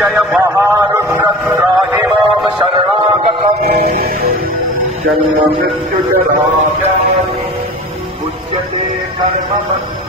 मृत्युंजय महारुद्रत्राहि मां शरणागतम् जन्म मृत्युजराव्याधि उच्यते कर्मबन्धने।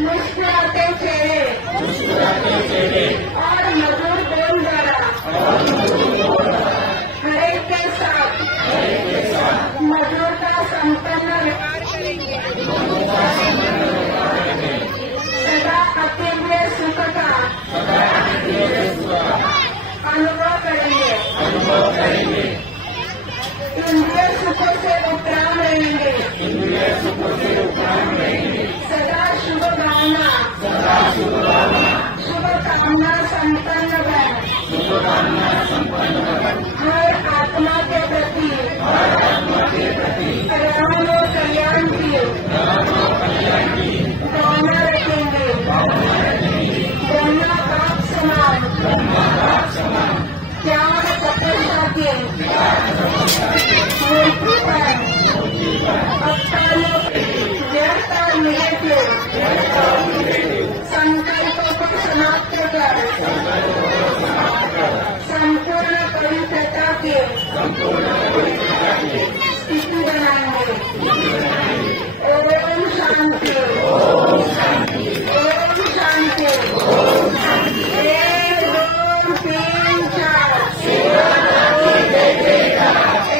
मुस्कुराते चेहरे और मधुर बोल द्वारा हरे के साथ मधुरता संपन्न व्यवहार करेंगे। सदा अतीव्र सुख का अनुभव करेंगे। इंद्रिय सुखों से उपराम रहेंगे। सदा शुभ भावना शुभ कामना संपन्न है। हर आत्मा के प्रति राम और कल्याण की भावना रखेंगे। ब्रह्मा बाप समान त्याग तपस्या के मूर्ति पर अवतारों व्यर्थ और निगेटिव संकल्पों को समाप्त कर संपूर्ण पवित्रता की स्थिति बनाएंगे। ओम शांति ओम शांति। 1 2 3 4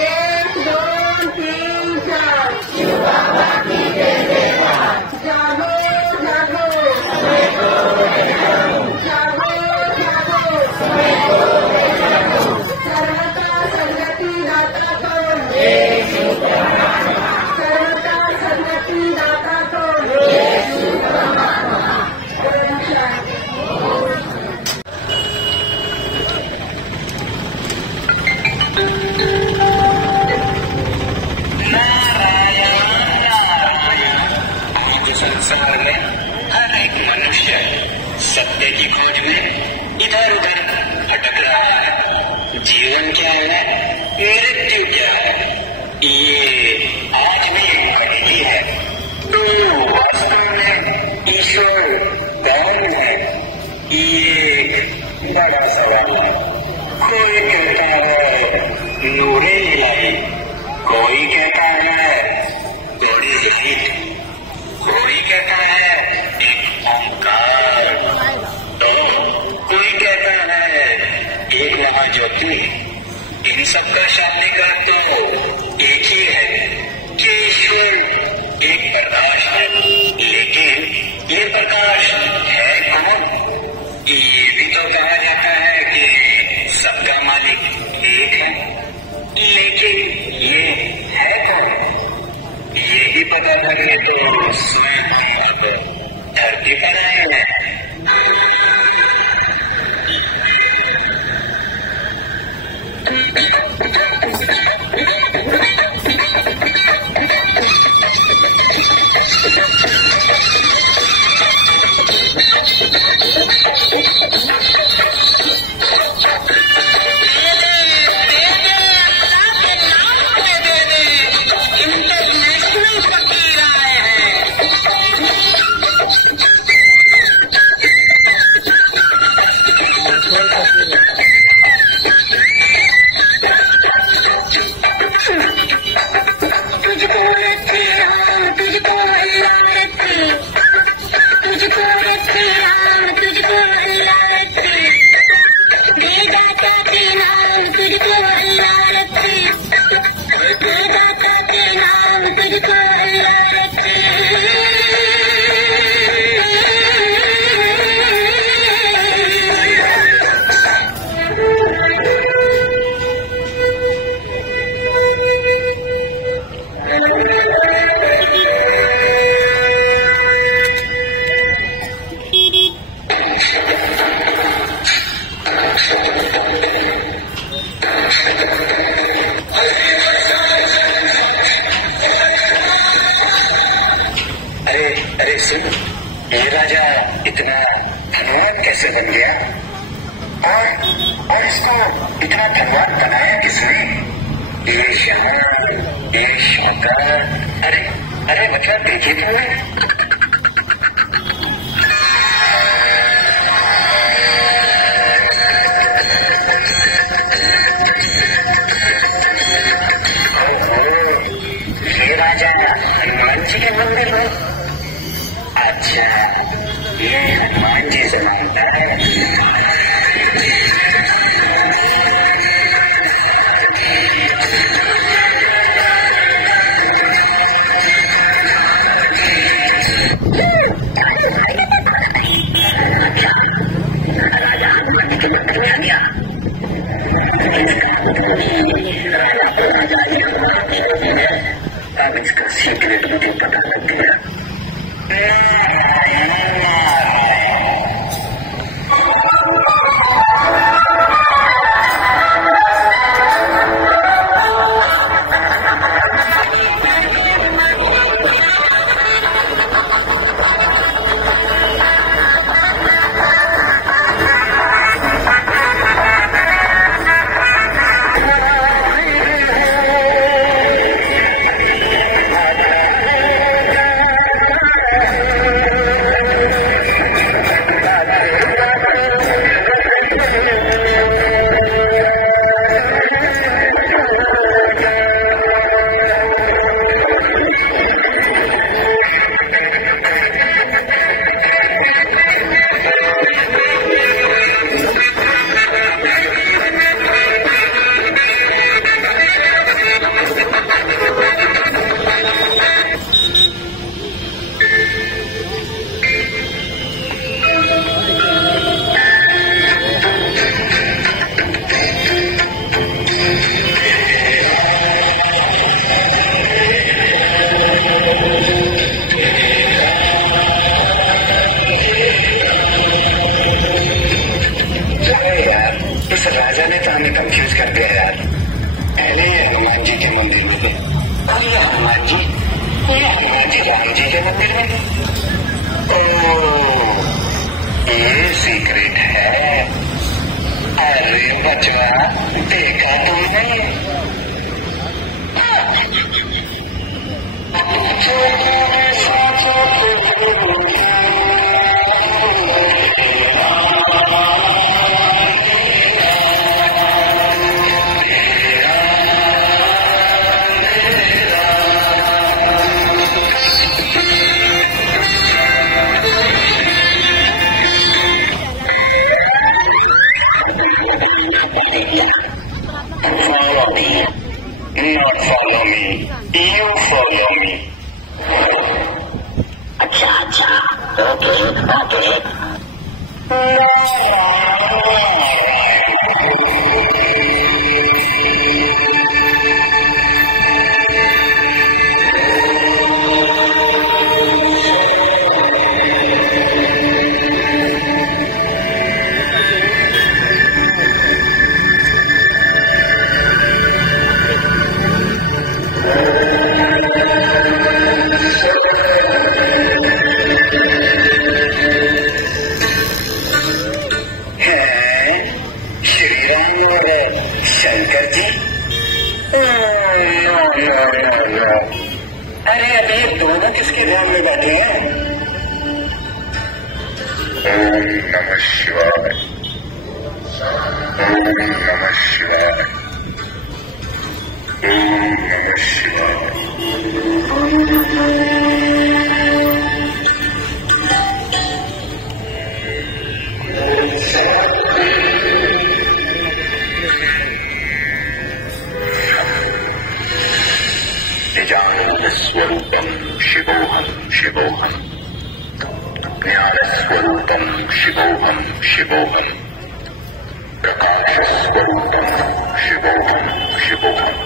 1 2 3 4 जागो जागो सर्वता सद्गति दाता कौन? सर्वता सद्गति दाता कौन? ओम शांति। संसार में हर एक मनुष्य सत्य की खोज में इधर उधर भटक रहा है। जीवन क्या है, मृत्यु क्या है, ये आज भी एक बड़ी ही है। तो वास्तव में ईश्वर कौन है, ये बड़ा सवाल है। कोई कहता है नूरे इलाही, कोई कहता है बड़ी जहीद, कोई कहता है एक ओंकार, तो कोई कहता है एक महाज्योति। इन इन सबका शाब्दिक तो एक ही है कि ईश्वर एक प्रकाश है, लेकिन ये प्रकाश है कौन? ये भी तो कहा जाता है कि सबका मालिक एक है, लेकिन ये है कौन? ये ही पता करने तो स्वयं हम अब धरती पर आए हैं। ये राजा इतना धनवान कैसे बन गया? और इसको इतना धनवान बनाया किसने? ये शान, ये शौकत, अरे मतलब देखे तो ये राजा हनुमान जी के मंदिर में। अच्छा, ये हनुमान जी से मानता है। अब इसका सीक्रेट मुझे पता लग गया। अच्छा ओके अरे अभी ये दोनों किसके ध्यान में बैठे हैं? ओम नमः शिवाय। ओम नमः शिवाय। ओम नमः शिवाय। निजानन्दस्वरूपं शिवोऽहं शिवोऽहं ज्ञानस्वरूपं शिवोऽहं शिवोऽहं प्रकाशस्वरूपं शिवोऽहं शिवोऽहं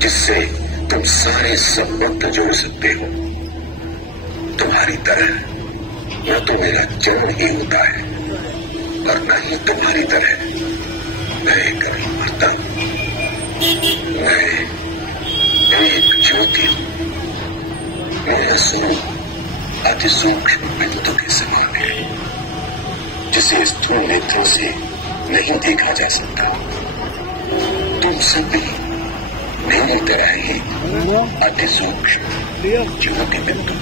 जिससे तुम सारे संबंध जोड़ सकते हो। तुम्हारी तरह वो तो मेरा जन्म ही होता है, और न ही तुम्हारी तरह मैं कभी मरता हूं। मैं एक ज्योति हूं। मेरा स्वरूप अति सूक्ष्म बिंदु के समान है, जिसे स्थूल नेत्रों से नहीं देखा जा सकता। तुम सभी मेरी तरह ही अति सूक्ष्म ज्योति बिंदु।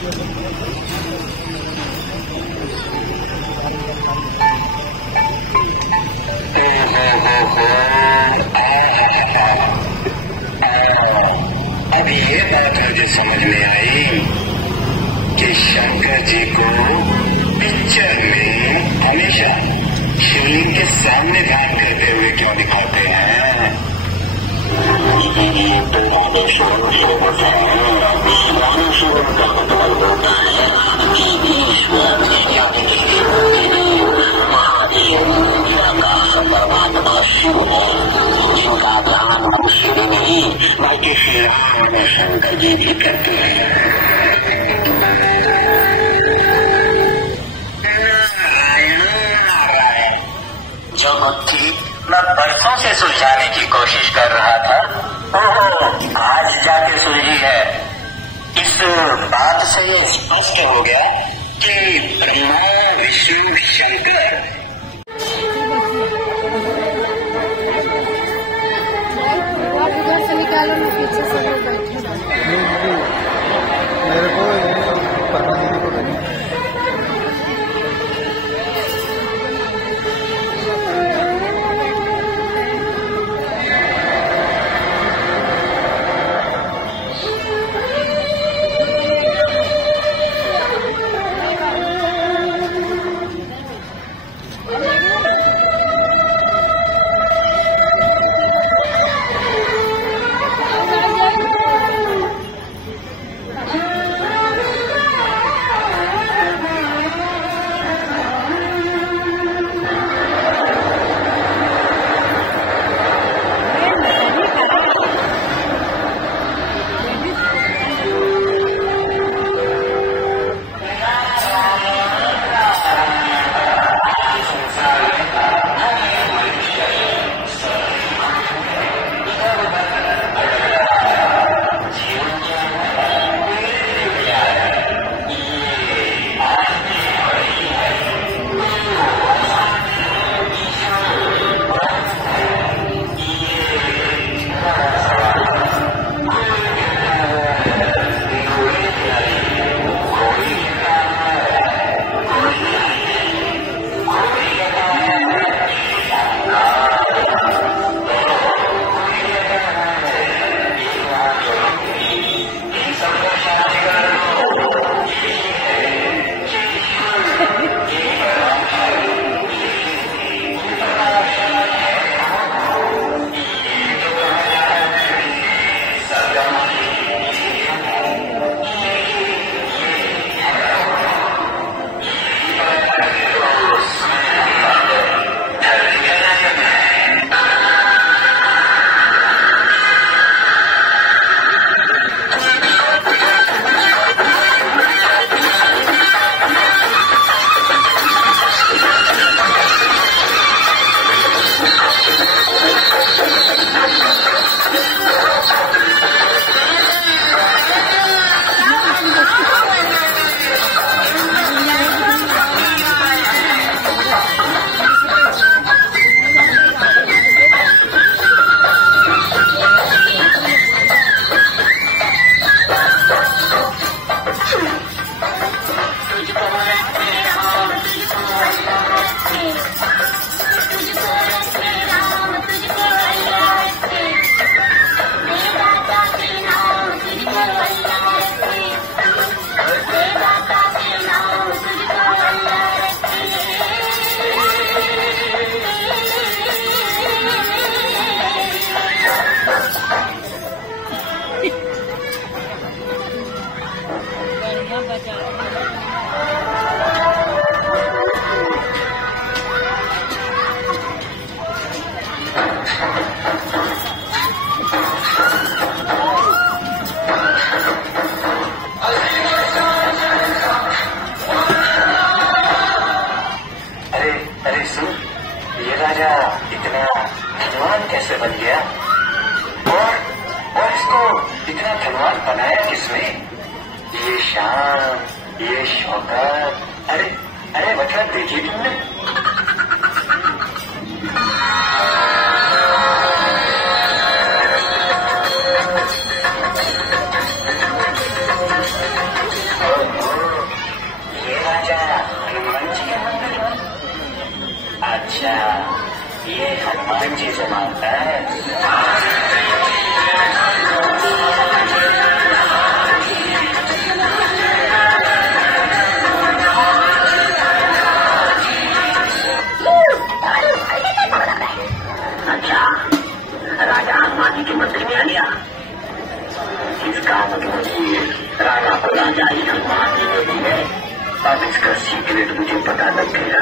अब ये बात मुझे समझ में आई कि शंकर जी को पिक्चर में हमेशा शिवलिंग के सामने ध्यान करते हुए क्यों दिखाते हैं? जिनका ध्यान मनुष्य भी नहीं बल्कि श्री राम और शंकर जी भी करते हैं। जो बुद्धि मैं बरसों से सुलझाने की कोशिश कर रहा था, आज जाके सुलझी है। इस बात से ये स्पष्ट हो गया कि ब्रह्मा विष्णु शंकर निकालो ना पीछे से लोग बैठे मेरे को पता नहीं को नहीं इतना धनवान कैसे बन गया और इसको इतना धनवान बनाया किसने? ये शान, ये शौकत, अरे मतलब देखी तुमने? ये राजा हनुमान जी के मंदिर में? अच्छा, ये हनुमान जी से मांगता है। अच्छा, राजा हनुमान जी के मंदिर में आ गया। इसका मतलब ये राजा को राजा ही हनुमान जी ने दी है। अब इसका सीक्रेट मुझे पता लग गया।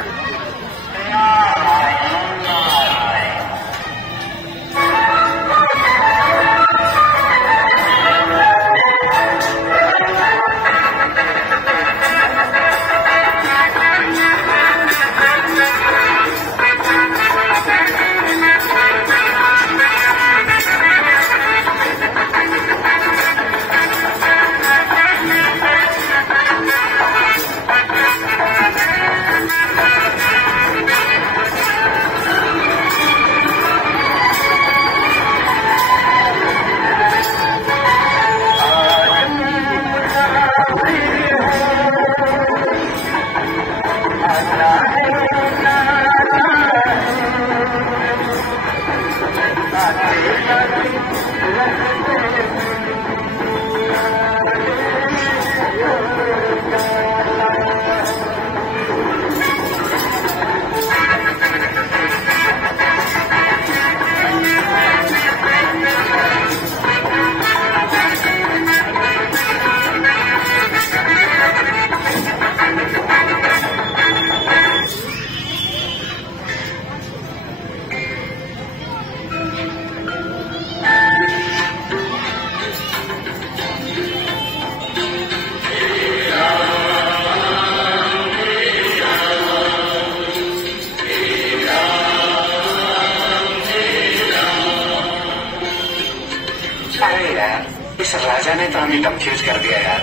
इस राजा ने तो हमें कंफ्यूज कर दिया यार।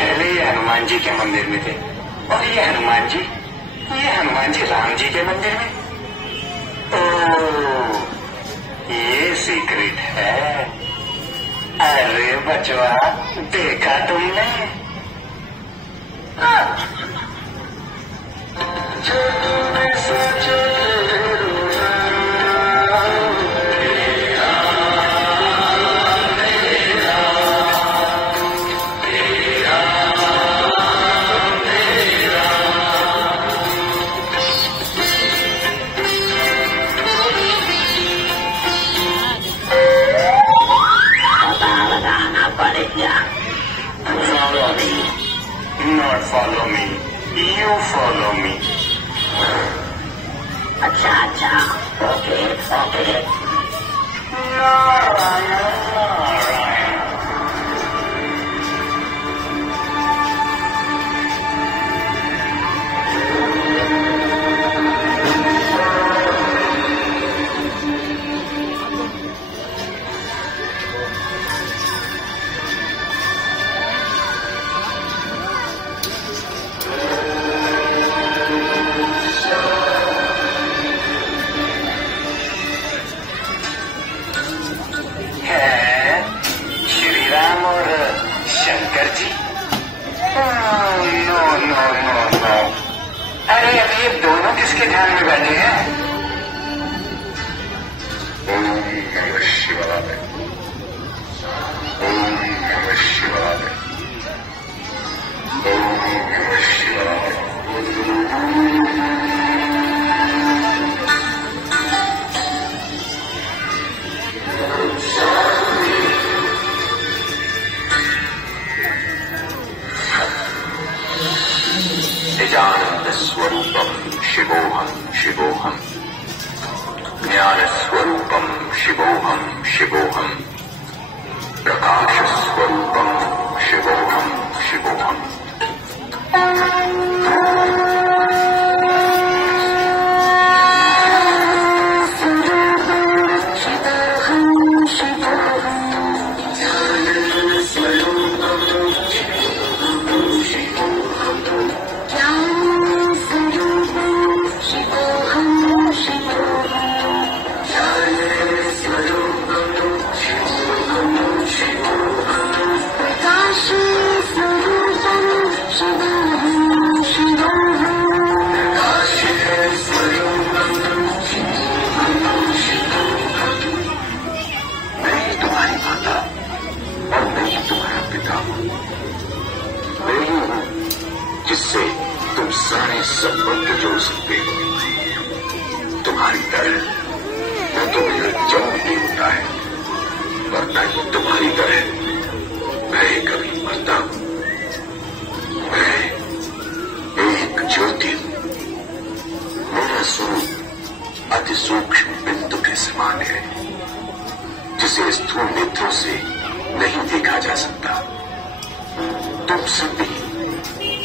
पहले ये हनुमान जी के मंदिर में थे और ये हनुमान जी राम जी के मंदिर में। ओह, ये सीक्रेट है। अरे बचवा, देखा तुमने? Follow me, not follow me. You follow me. अच्छा, okay. नारायण। शंकर जी? नो। अरे अभी ये दोनों किसके ध्यान में बैठे हैं? ओम नमः शिवाय, ओम नमः शिवाय, ओम नमः शिवाय। चिदानंद स्वरूपम शिवोहम शिवोहम, ज्ञान स्वरूपम शिवोहम शिवोहम, प्रकाश स्वरूपम शिवोहम शिवोहम। जिससे तुम सारे संबंध जोड़ सकते हो। तुम्हारी तरह न तो मेरा जन्म ही होता है और न ही तुम्हारी तरह मैं कभी मरता हूं। मैं एक ज्योति हूं। मेरा स्वरूप अति सूक्ष्म बिंदु के समान है जिसे स्थूल नेत्रों से नहीं देखा जा सकता। तुम सभी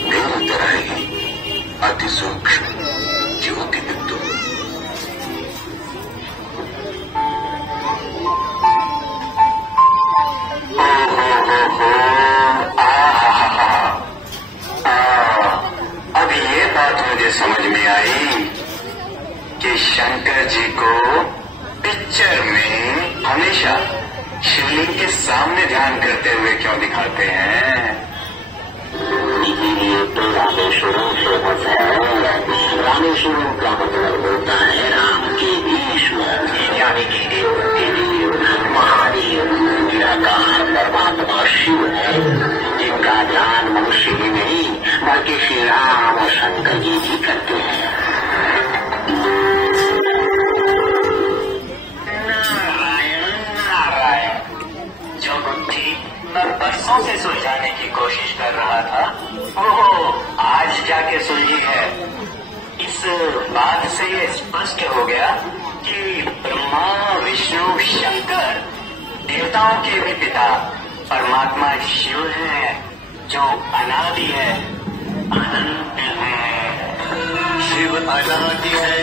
मेरी तरह ही अति सूक्ष्म ज्योति बिंदु। अब ये बात मुझे समझ में आई कि शंकर जी को पिक्चर में हमेशा शिवलिंग के सामने ध्यान करते हुए क्यों दिखाते हैं। इसीलिए तो रामेश्वरम फेमस है। रामेश्वरम का मतलब होता है राम के ईश्वर, यानी कि देव महादेव निराकार परमात्मा शिव है, जिनका ध्यान मनुष्य ही नहीं बल्कि श्री राम और शंकर जी भी करते हैं। जो बुद्धि मैं बरसों से सुलझाने की कोशिश कर रहा था वो आज जाके सुलझी है। इस बात से ये स्पष्ट हो गया कि ब्रह्मा विष्णु शंकर देवताओं के भी पिता परमात्मा शिव है, जो अनादि है, अनंत है। शिव अनादि है,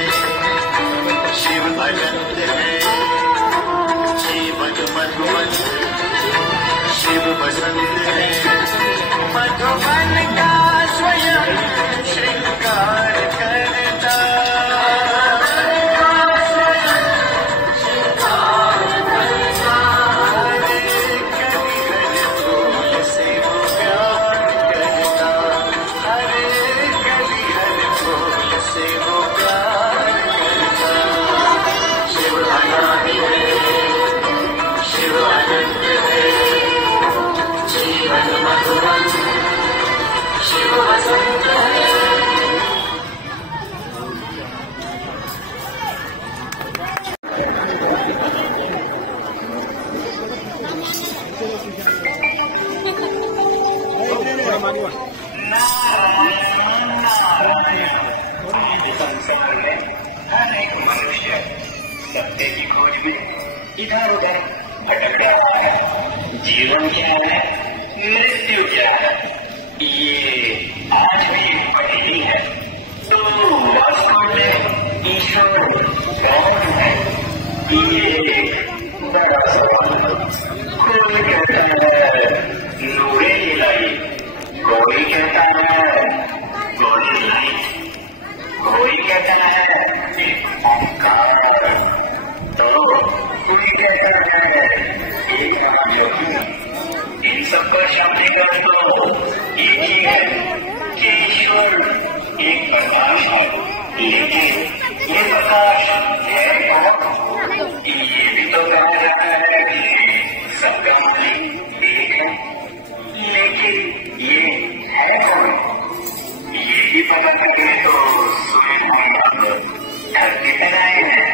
शिव अनंत है। जीवन मधुबन शिव बसंत है, मधुबन का स्वयं श्रृंगार करता। संसार में हर एक मनुष्य सत्य की खोज में इधर उधर भटक रहा है। जीवन क्या है, मृत्यु क्या है, ये आज भी पहेली है। तो वास्तव में ईश्वर कौन है, ये बड़ा सवाल। कोई कहता है नूरे इलाही, कोई कहता है गोल्डन लाइट, कोई कहता है ओंकार, तो कोई कहता है एक महायोगी। इन सब पर शामिल तो एक ही है कि ईश्वर एक प्रकाश है, लेकिन ये प्रकाश है कौन? ये भी तो कहा जाता है कि सबका मालिक एक है, लेकिन ये है कौन? ये भी पता करने तो स्वयं हम धरती पर आए हैं।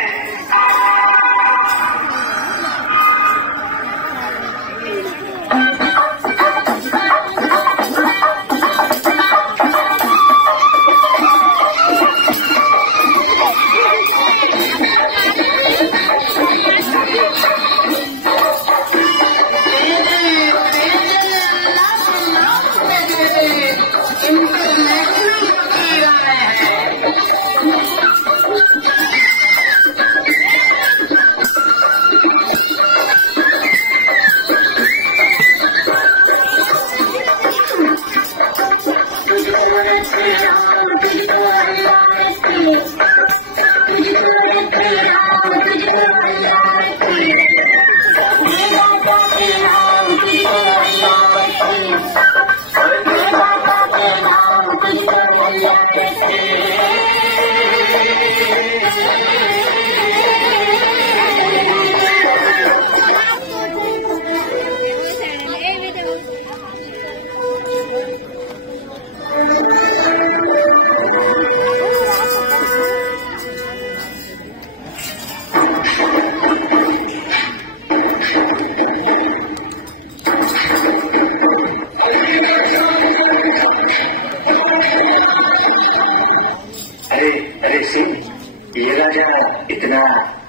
ये राजा इतना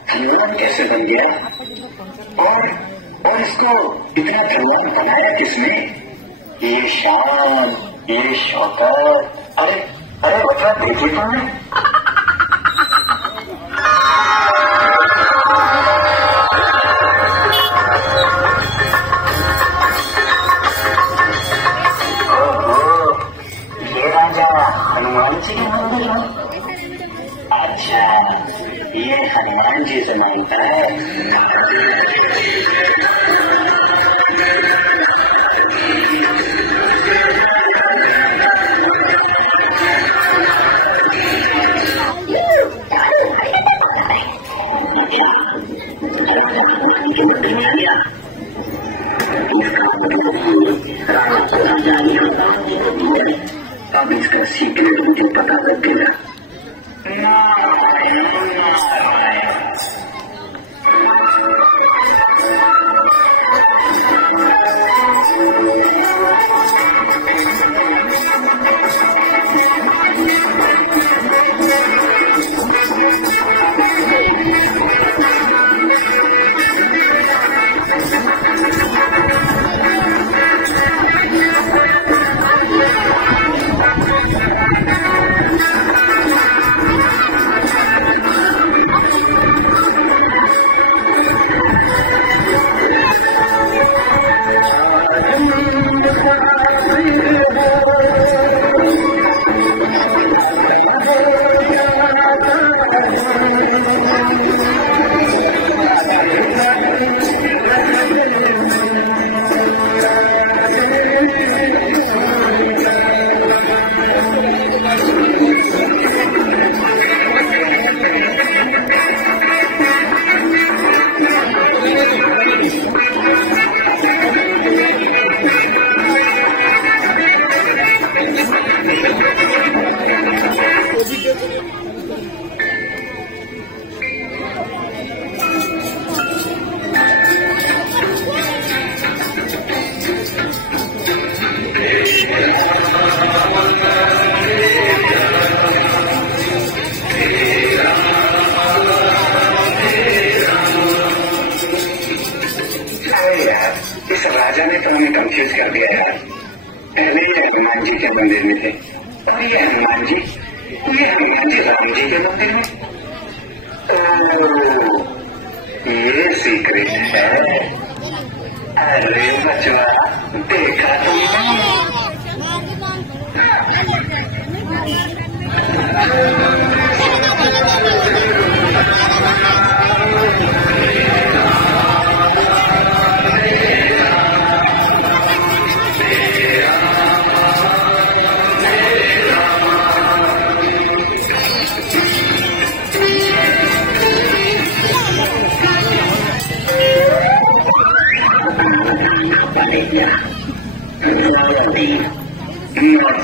धनवान कैसे बन गया और इसको इतना धनवान बनाया किसने? ये शान, ये शौकत, अरे मतलब बेटी तो है। ये राजा हनुमान जी के मंदिर है। अच्छा, ये हनुमान जी से मांगता है। अब इसका सीक्रेट मुझे पता लग गया। इस राजा ने तो हमें कंफ्यूज कर दिया यार। पहले ये हनुमान जी के मंदिर में थे और ये हनुमान जी राम जी के मंदिर में। ये सीक्रेट है। अरे बचवा, देखा तुमने?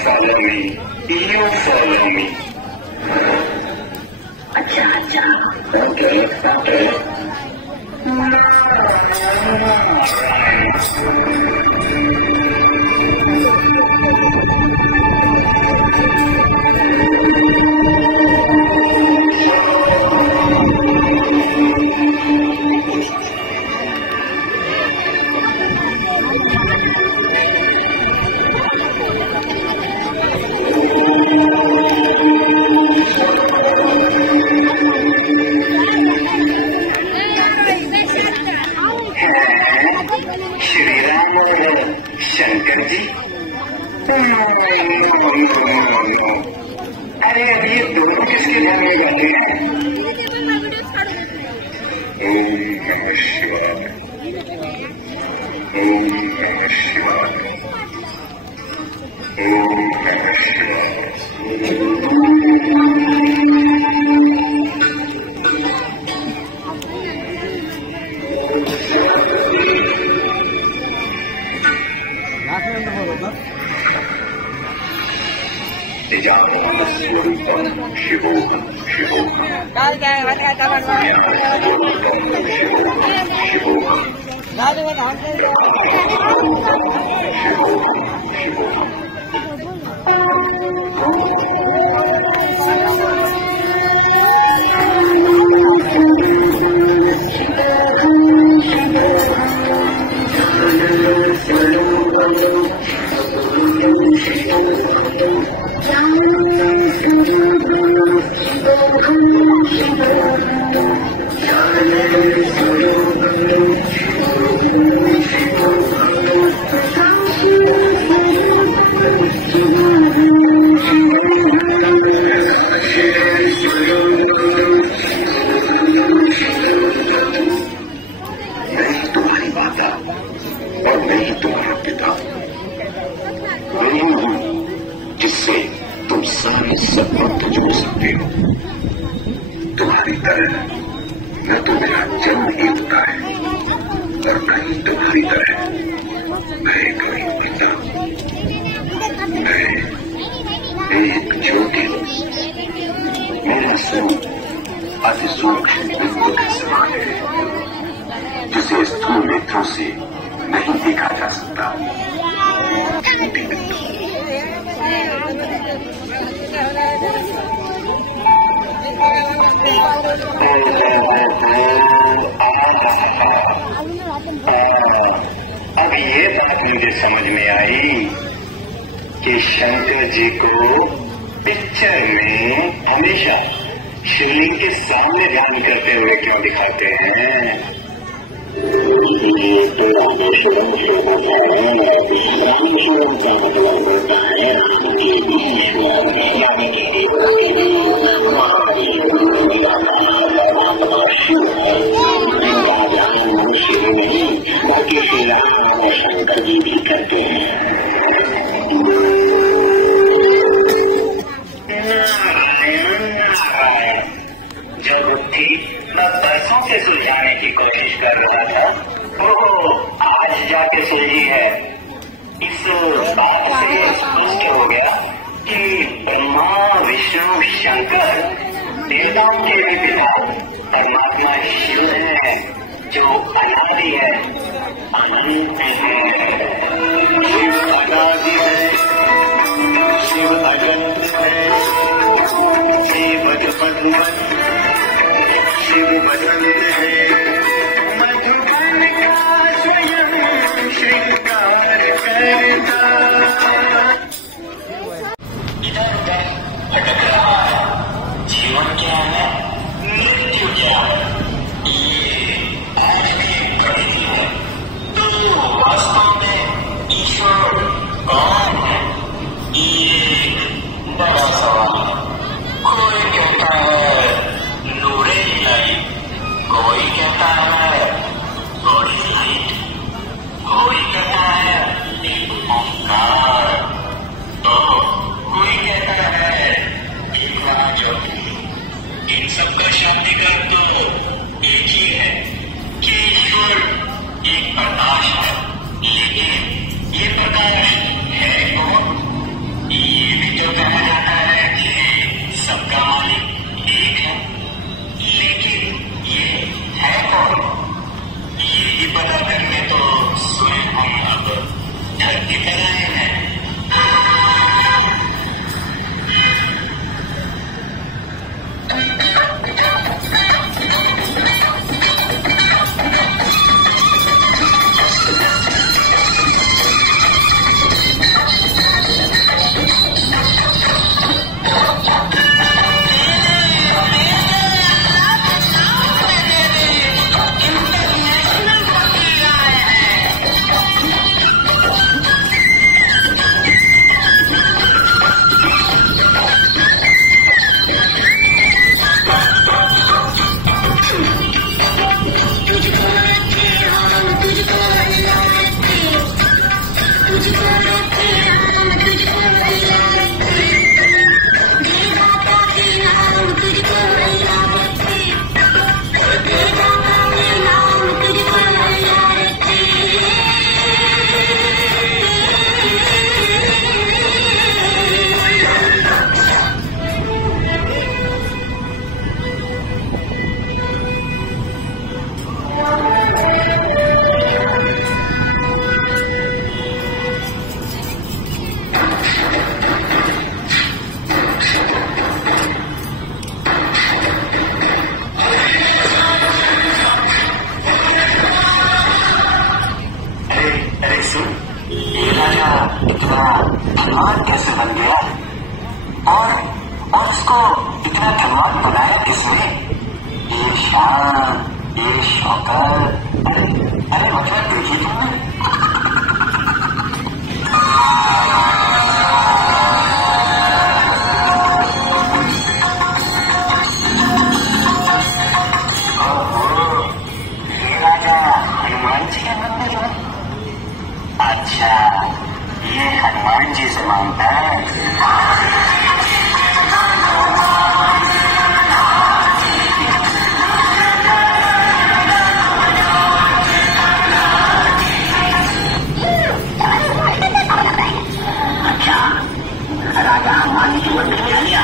Follow me. You follow me. अच्छा, okay. अरे अब ये दोनों किसके घर में जाते हैं? ओम नमः शिवाय। ओम नमः शिवाय। ओम नमः शिवाय। निजानंदस्वरूपं शिवोऽहं शिवोऽहं तुम्हारी तरह न तो मेरा जन्म ही होता है और न ही तुम्हारी तरह मैं कोई पिता। मैं एक ज्योति हूँ। मेरा स्वरूप अति सूक्ष्म बिंदु के समान है जिसे स्थूल नेत्रों से नहीं देखा जा सकता। ज्योति बिंदु अब ये बात मुझे समझ में आई कि शंकर जी को पिक्चर में हमेशा शिवलिंग के सामने ध्यान करते हुए क्यों दिखाते हैं? ये तो रामेश्वरम से होता है। रामेश्वरम का मतलब होता है ईश्वर, यानी कि शिव नहीं बाकी श्री राम और शंकर जी भी करते हैं। जब थी मैं बरसों से सुलझाने की कोशिश कर रहा था, वो आज जाके सुलझी है। इस बात से स्पष्ट हो गया कि ब्रह्मा विष्णु शंकर देवताओं के भी पिता परमात्मा शिव है, जो अनादि है, अनंत है। शिव अनादि है, शिव अनंत है। शिव बदन शिव बदन है, मधुबन का स्वयं श्रृंगार करता। इधर उधर भटक रहा है। जीवन क्या है, मृत्यु क्या है, वास्तव में ईश्वर कौन है? ये बड़ा सवाल है। कोई कहता है सदस्य बन गया और उसको इतना धनवान बनाया किसने? ये शान, ये शौकत, अरे मतलब देखिए तुमने अच्छा, ये हनुमान जी से मांगता है। अच्छा, राजा हनुमान जी को मिल गया।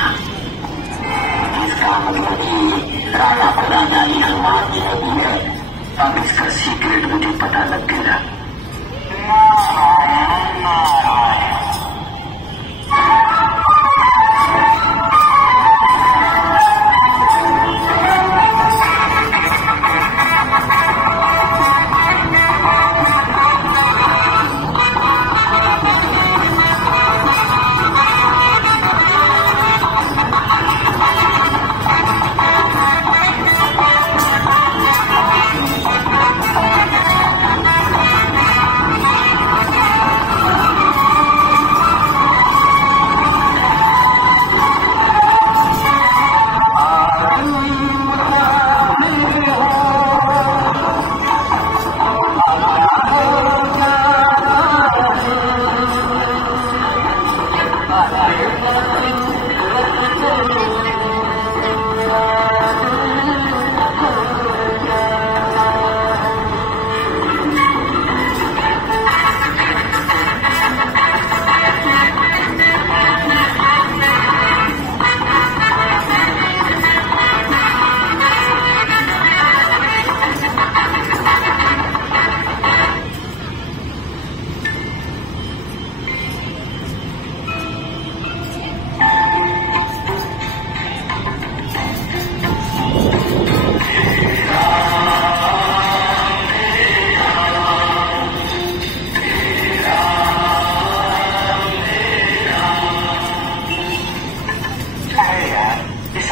इसका मतलब कि राजा को राजा ही हनुमान जी को मिले। अब इसका सीक्रेट मुझे पता लग गया।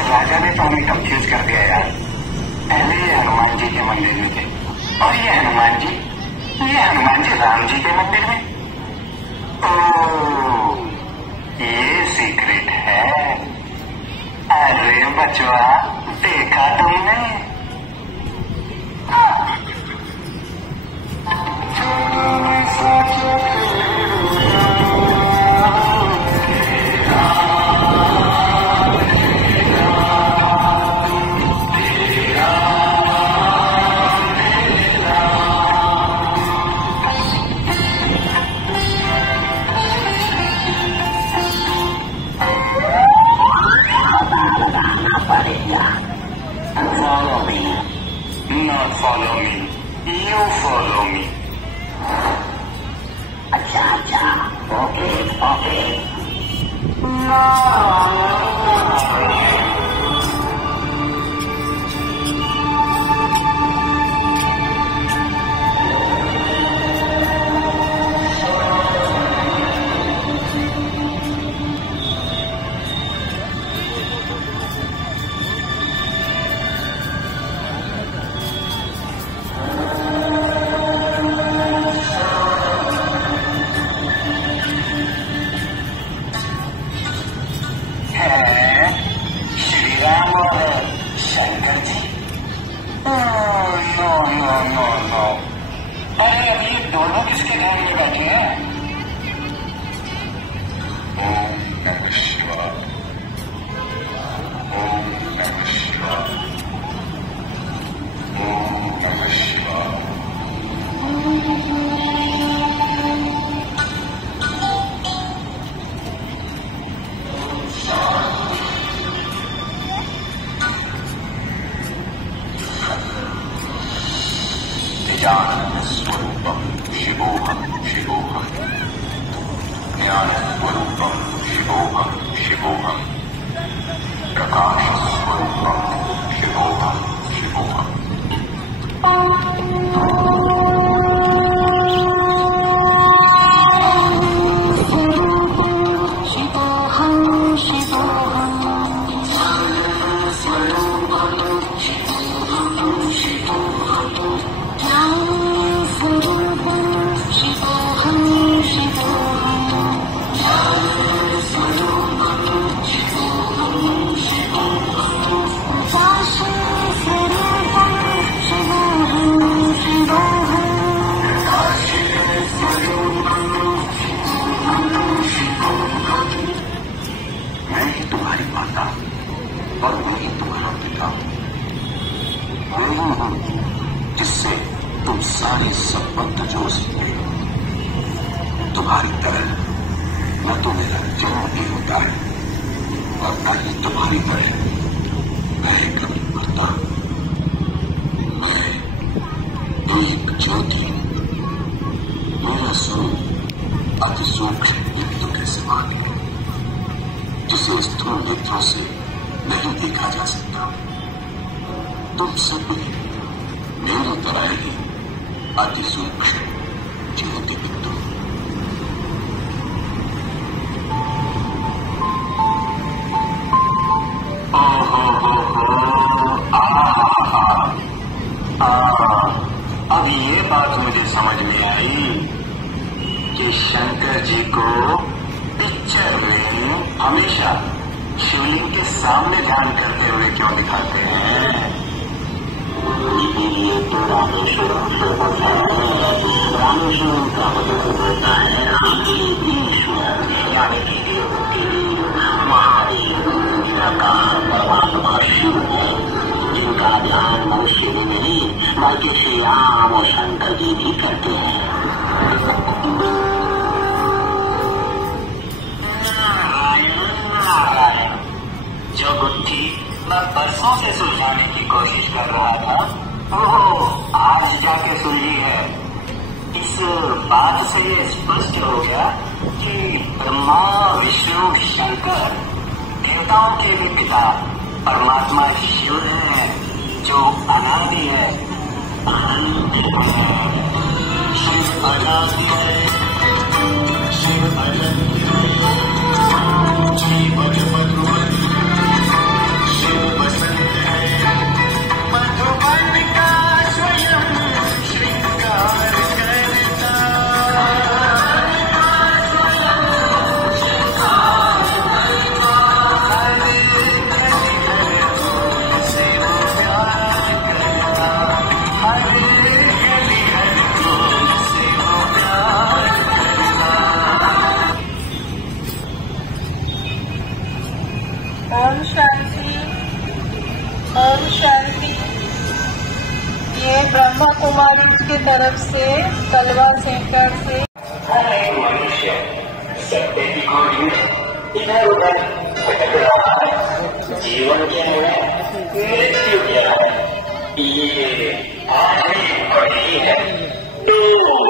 राजा ने तो हमें कंफ्यूज कर दिया यार। पहले ये हनुमान जी के मंदिर में थे और ये हनुमान जी राम जी के मंदिर में। ओह, ये सीक्रेट है। अरे बचवा, देखा तुमने? Follow me. Not follow me. You follow me. अच्छा, okay. No. नो। अरे अभी ये दोनों किसके ध्यान में बैठे हैं? ओम नमः शिवाय, ओम नमः शिवाय, ओम नमः शिवाय। ज्ञानस्वरूपं शिवोऽहं ज्ञानस्वरूपं शिवोऽहं प्रकाशस्वरूपं शिवोऽहं जन्म भी होता है और न ही तुम्हारी तरह मैं कभी मरता। मैं एक ज्योति हूं। मेरा स्वरूप अति सूक्ष्म बिंदु के समान है जिसे स्थूल नेत्रों से नहीं देखा जा सकता। तुम सब भी मेरी तरह ही अति सूक्ष्म ज्योति बिंदु। अब ये बात मुझे समझ में आई कि शंकर जी को पिक्चर में हमेशा शिवलिंग के सामने ध्यान करते हुए क्यों दिखाते हैं? ये तो रामेश्वरम से होता है। रामेश्वरम का मतलब होता है ईश्वर, यानी कि देव, महादेव, निराकार परमात्मा शिव है। इनका ध्यान मनुष्य भी नहीं बल्कि श्री राम और शंकर जी भी करते हैं। जो गुत्थी मैं परसों से सुलझाने की कोशिश कर रहा था वो आज जाके सुलझी है। इस बात से स्पष्ट हो गया कि ब्रह्मा विष्णु शंकर देवताओं के भी पिता परमात्मा शिव है जो अनादि है, अनंत है। शिव अनादि है, शिव अनंत है। शिव मधुबन, शिव बसंत है। मधुबन का स्वयं श्रृंगार करता। ओम शांति, ओम शांति। ये ब्रह्मा कुमारी की तरफ से तलवा सेंटर से हर एक मनुष्य सत्य की खोज में इधर उधर भटक रहा है। जीवन क्या है, मृत्यु क्या है, ये आखिरी पढ़ी है। तो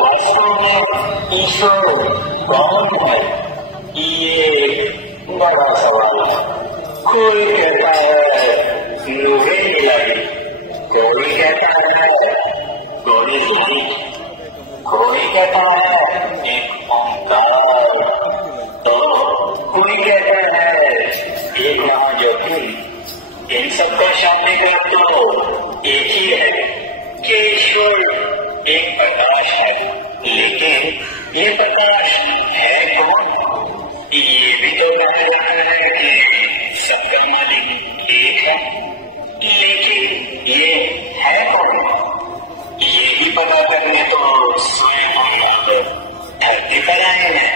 वास्तव में ईश्वर कौन है, ये बड़ा सवाल है। कोई कहता है मुझे मिलाई, कोई कहता है गोली लाइट, कोई कहता है एक ओंकार, तो कोई कहता है एक महाज्योति। इन सबका शाब्दिक तो एक ही है कि ईश्वर एक प्रकाश है, लेकिन ये प्रकाश है कौन? ये भी तो कह रहा है कि सबका मालिक एक है, लेकिन ये है कौन? ये भी पता करने तो स्वयं हम धरती पर आए हैं।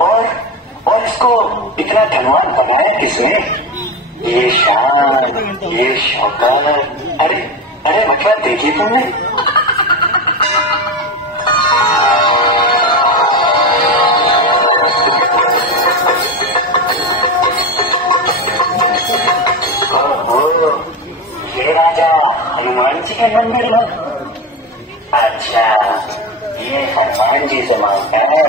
और इसको इतना धनवान बनाया किसने? ये शान, ये शौकत। अरे मतलब देखी तुमने? ये राजा हनुमान जी के मंदिर में। अच्छा, ये हनुमान जी से मांगता है।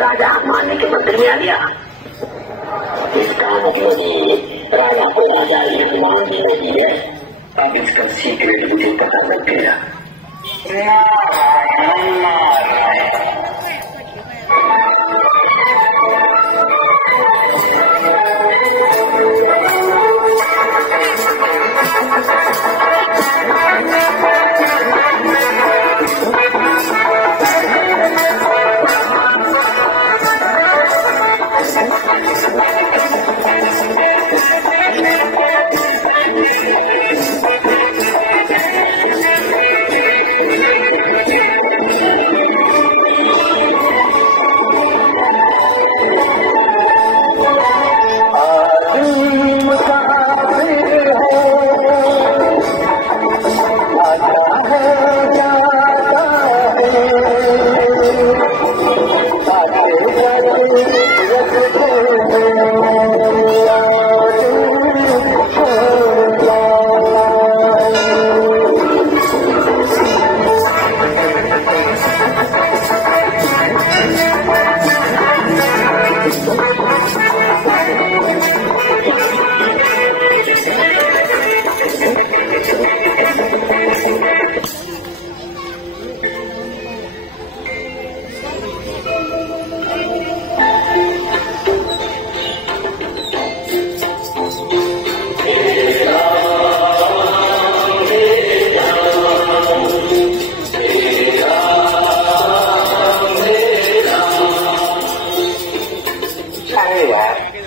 राजा मानने के मंदिर में आ गया। इसका मतलब राजा को राजा ये हनुमान जी नहीं है। अब इसका सीक्रेट मुझे पता लग गया।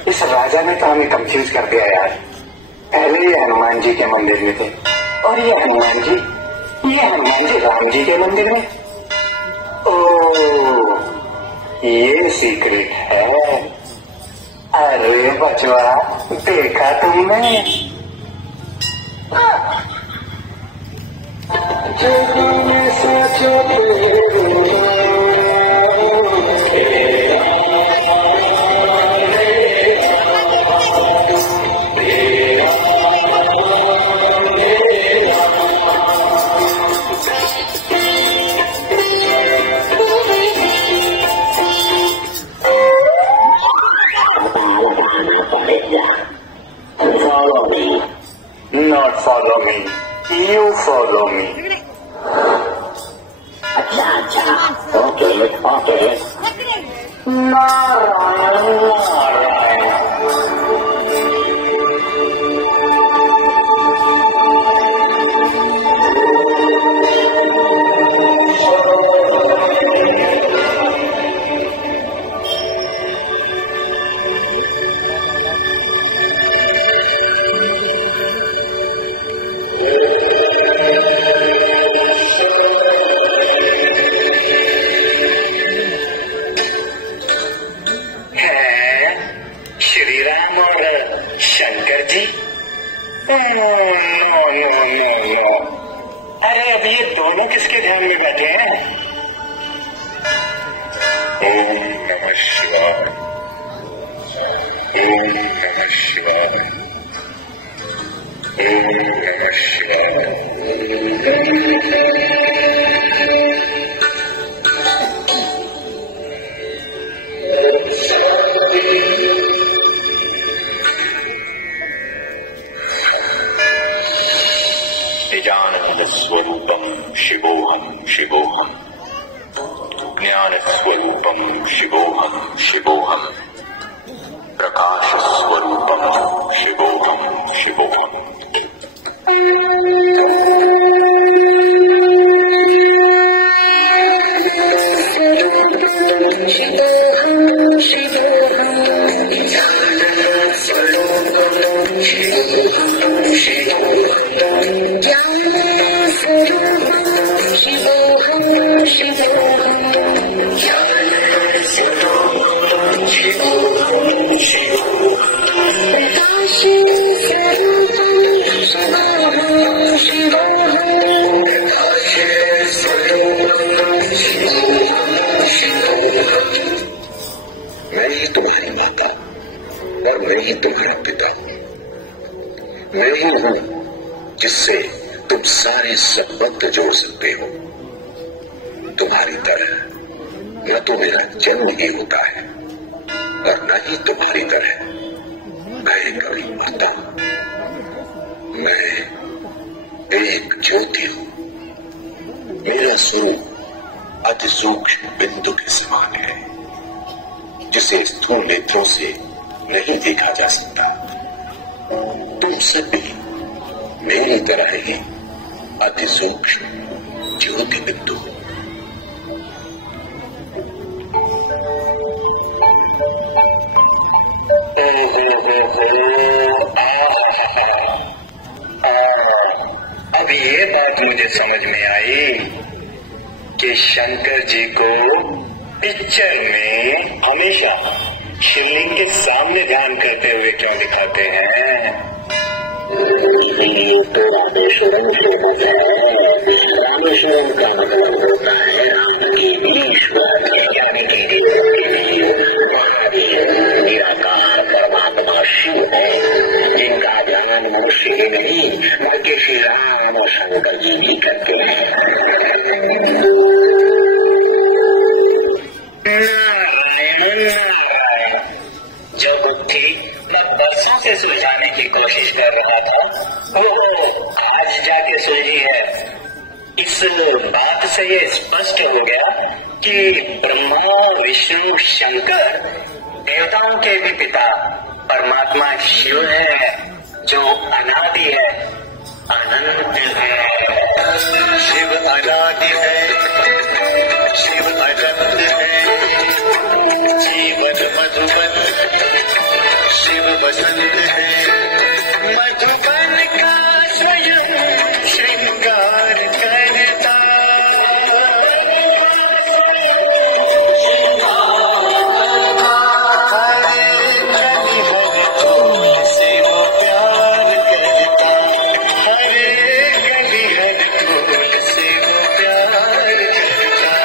इस राजा ने तो हमें कंफ्यूज कर दिया यार। पहले ये हनुमान जी के मंदिर में थे और ये हनुमान जी राम जी के मंदिर में। ओ, ये सीक्रेट है। अरे बचवा, देखा तुमने? जो तुमने सोचो Not follow me, you follow me. अच्छा, okay. नारायण। शंकर जी? नो। अरे अभी ये दोनों किसके ध्यान में बैठे हैं? ओम नमः शिवाय, ओम नमः शिवाय, ओम नमः शिवाय। ज्ञानस्वरूपं शिवोऽहं ज्ञानस्वरूपं शिवोऽहं प्रकाशस्वरूपं शिवोऽहं मैं ही तुम्हारी माता और मैं ही तुम्हारा पिता हूं। मैं ही हूं जिससे तुम सारे संबंध जोड़ सकते हो। तुम्हारी तरह न तो मेरा जन्म ही होता है और न ही तुम्हारी तरह मैं कभी माता हूं। मैं एक ज्योति हूं। मेरा स्वरूप अति सूक्ष्म बिंदु के समान है जिसे स्थूल नेत्रों से नहीं देखा जा सकता। तुम सब भी मेरी तरह ही अति सूक्ष्म ज्योति बिंदु हो। अभी ये बात मुझे समझ में आई कि शंकर जी को पिक्चर में हमेशा शिवलिंग के सामने ध्यान करते हुए क्यों दिखाते हैं? ये तो रामेश्वरम से है। रामेश्वरम का मतलब होता है राम की ईश्वर यानी कि निराकार परमात्मा शिव है, जिनका ध्यान मनुष्य ही नहीं बल्कि श्री राम और शंकर जी भी करते हैं। जो बुद्धि मैं बरसों से सुलझाने की कोशिश कर रहा था वो आज जाके सुलझी है। इस बात से ये स्पष्ट हो गया कि ब्रह्मा विष्णु शंकर देवताओं के भी पिता परमात्मा शिव है, जो अनादि है, अनंत है। शिव अनादि है, शिव अनंत है। जीवन मधुबन शिव बसंत है। मधुबन का स्वयं श्रृंगार करता। हरे कवि हरि तुलसी वो प्यार करता। हरे कवि हरि तुलसी वो प्यार करता।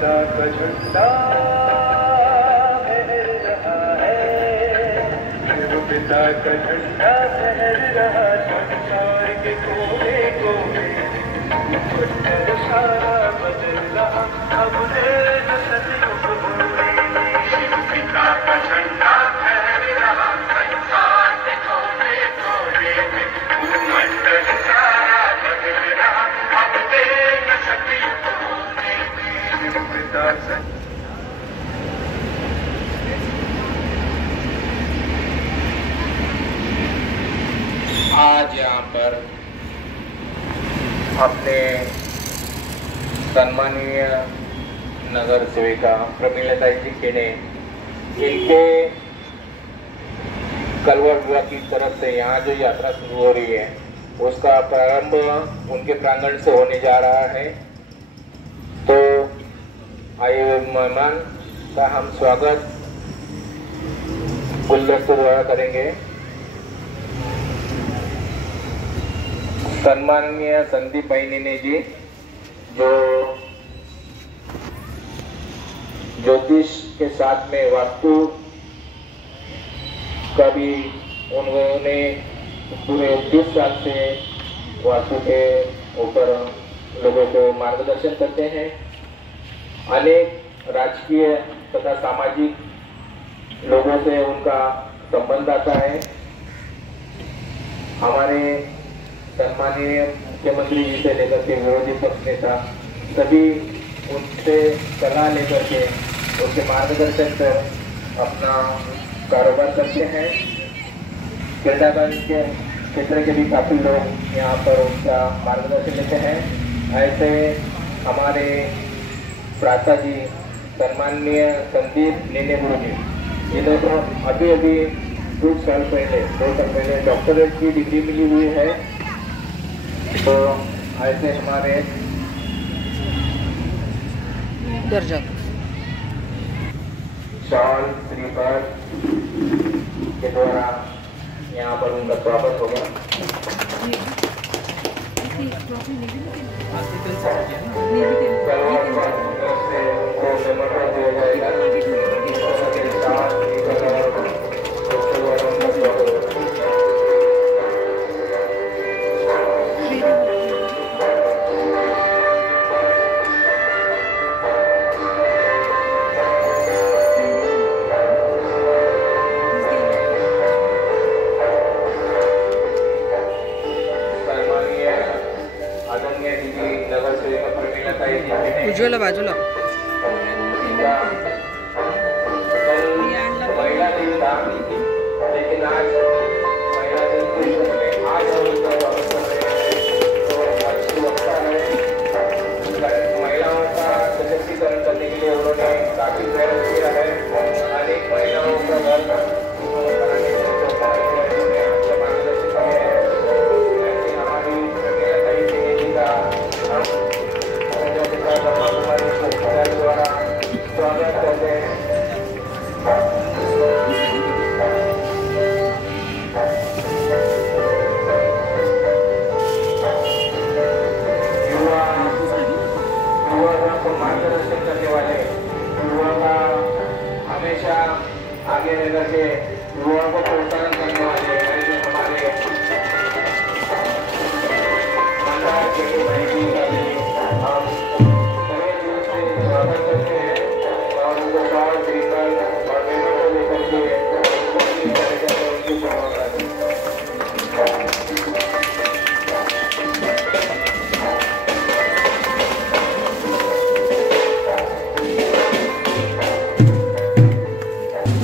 पिता का झंडा फहर रहा है, शिव पिता का झंडा फहर रहा संसार के कोने कोने, बंदर सारा बदल रहा अब न सतयुग होने। शिव पिता का झंडा फहर रहा संसार के कोने कोने में, बंदर सारा बदल रहा अब न सतयुग होने। शिव पिता आज यहाँ पर अपने सम्मानीय नगर सेविका प्रमीलता जी खेड़े इनके कलवर विभाग की तरफ से यहाँ जो यात्रा शुरू हो रही है उसका प्रारंभ उनके प्रांगण से होने जा रहा है। तो आए हुए मेहमान का हम स्वागत गुलदस्तों द्वारा करेंगे। सम्माननीय संदीप भाई जी जो ज्योतिष के साथ में वास्तु का भी उन्होंने पूरे 30 साल से वास्तु के ऊपर लोगों को मार्गदर्शन करते हैं। अनेक राजकीय तथा सामाजिक लोगों से उनका संबंध आता है। हमारे सम्मानीय मुख्यमंत्री जी से लेकर के विरोधी पक्ष नेता सभी उनसे सलाह लेकर के उनके मार्गदर्शन पर अपना कारोबार करते हैं। किरदागंज के क्षेत्र के भी काफी लोग यहाँ पर उनका मार्गदर्शन लेते हैं। ऐसे हमारे प्राता जी सम्माननीय संदीप नीने गुरु जी जिन्होंने अभी 2 साल पहले डॉक्टरेट की डिग्री मिली हुई है। तो ऐसे हमारे शॉल श्रीपाद के द्वारा यहाँ पर उनका स्वागत होगा। उज्ज्वला बाजूला महिला दिन था, लेकिन आज महिला दिन आज हम उसका स्वागत कर रहे हैं। तो अच्छी लगता है महिलाओं का सशक्तिकरण करने के लिए उन्होंने काफी प्रयास किया है। अनेक महिलाओं का घर बनाने के मार्गदर्शन किए हैं। ऐसे हमारी जी का द्वारा स्वागत करते हैं। युवा को मार्गदर्शन करने वाले, युवा का हमेशा आगे रह करके युवा को प्रोत्साहन करने वाले ऐसे हमारे मंदार के भाई जी का भी हम स्वागत करते हैं और उनको साल श्रीफल और मेहनत को लेकर के उनकी सेवा करते हैं।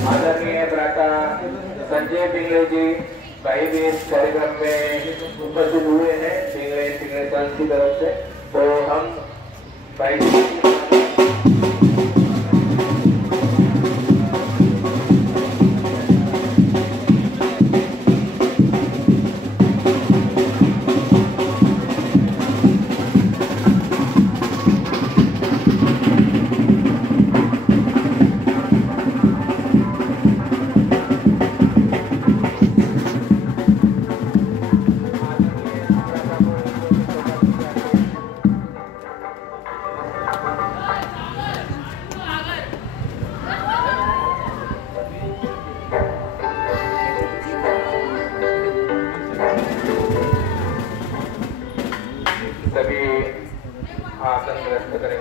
आदरणीय भ्राता संजय पिंगले जी भाई भी इस कार्यक्रम में उपस्थित हुए हैं पिंगले संघ की तरफ से। तो हम भाई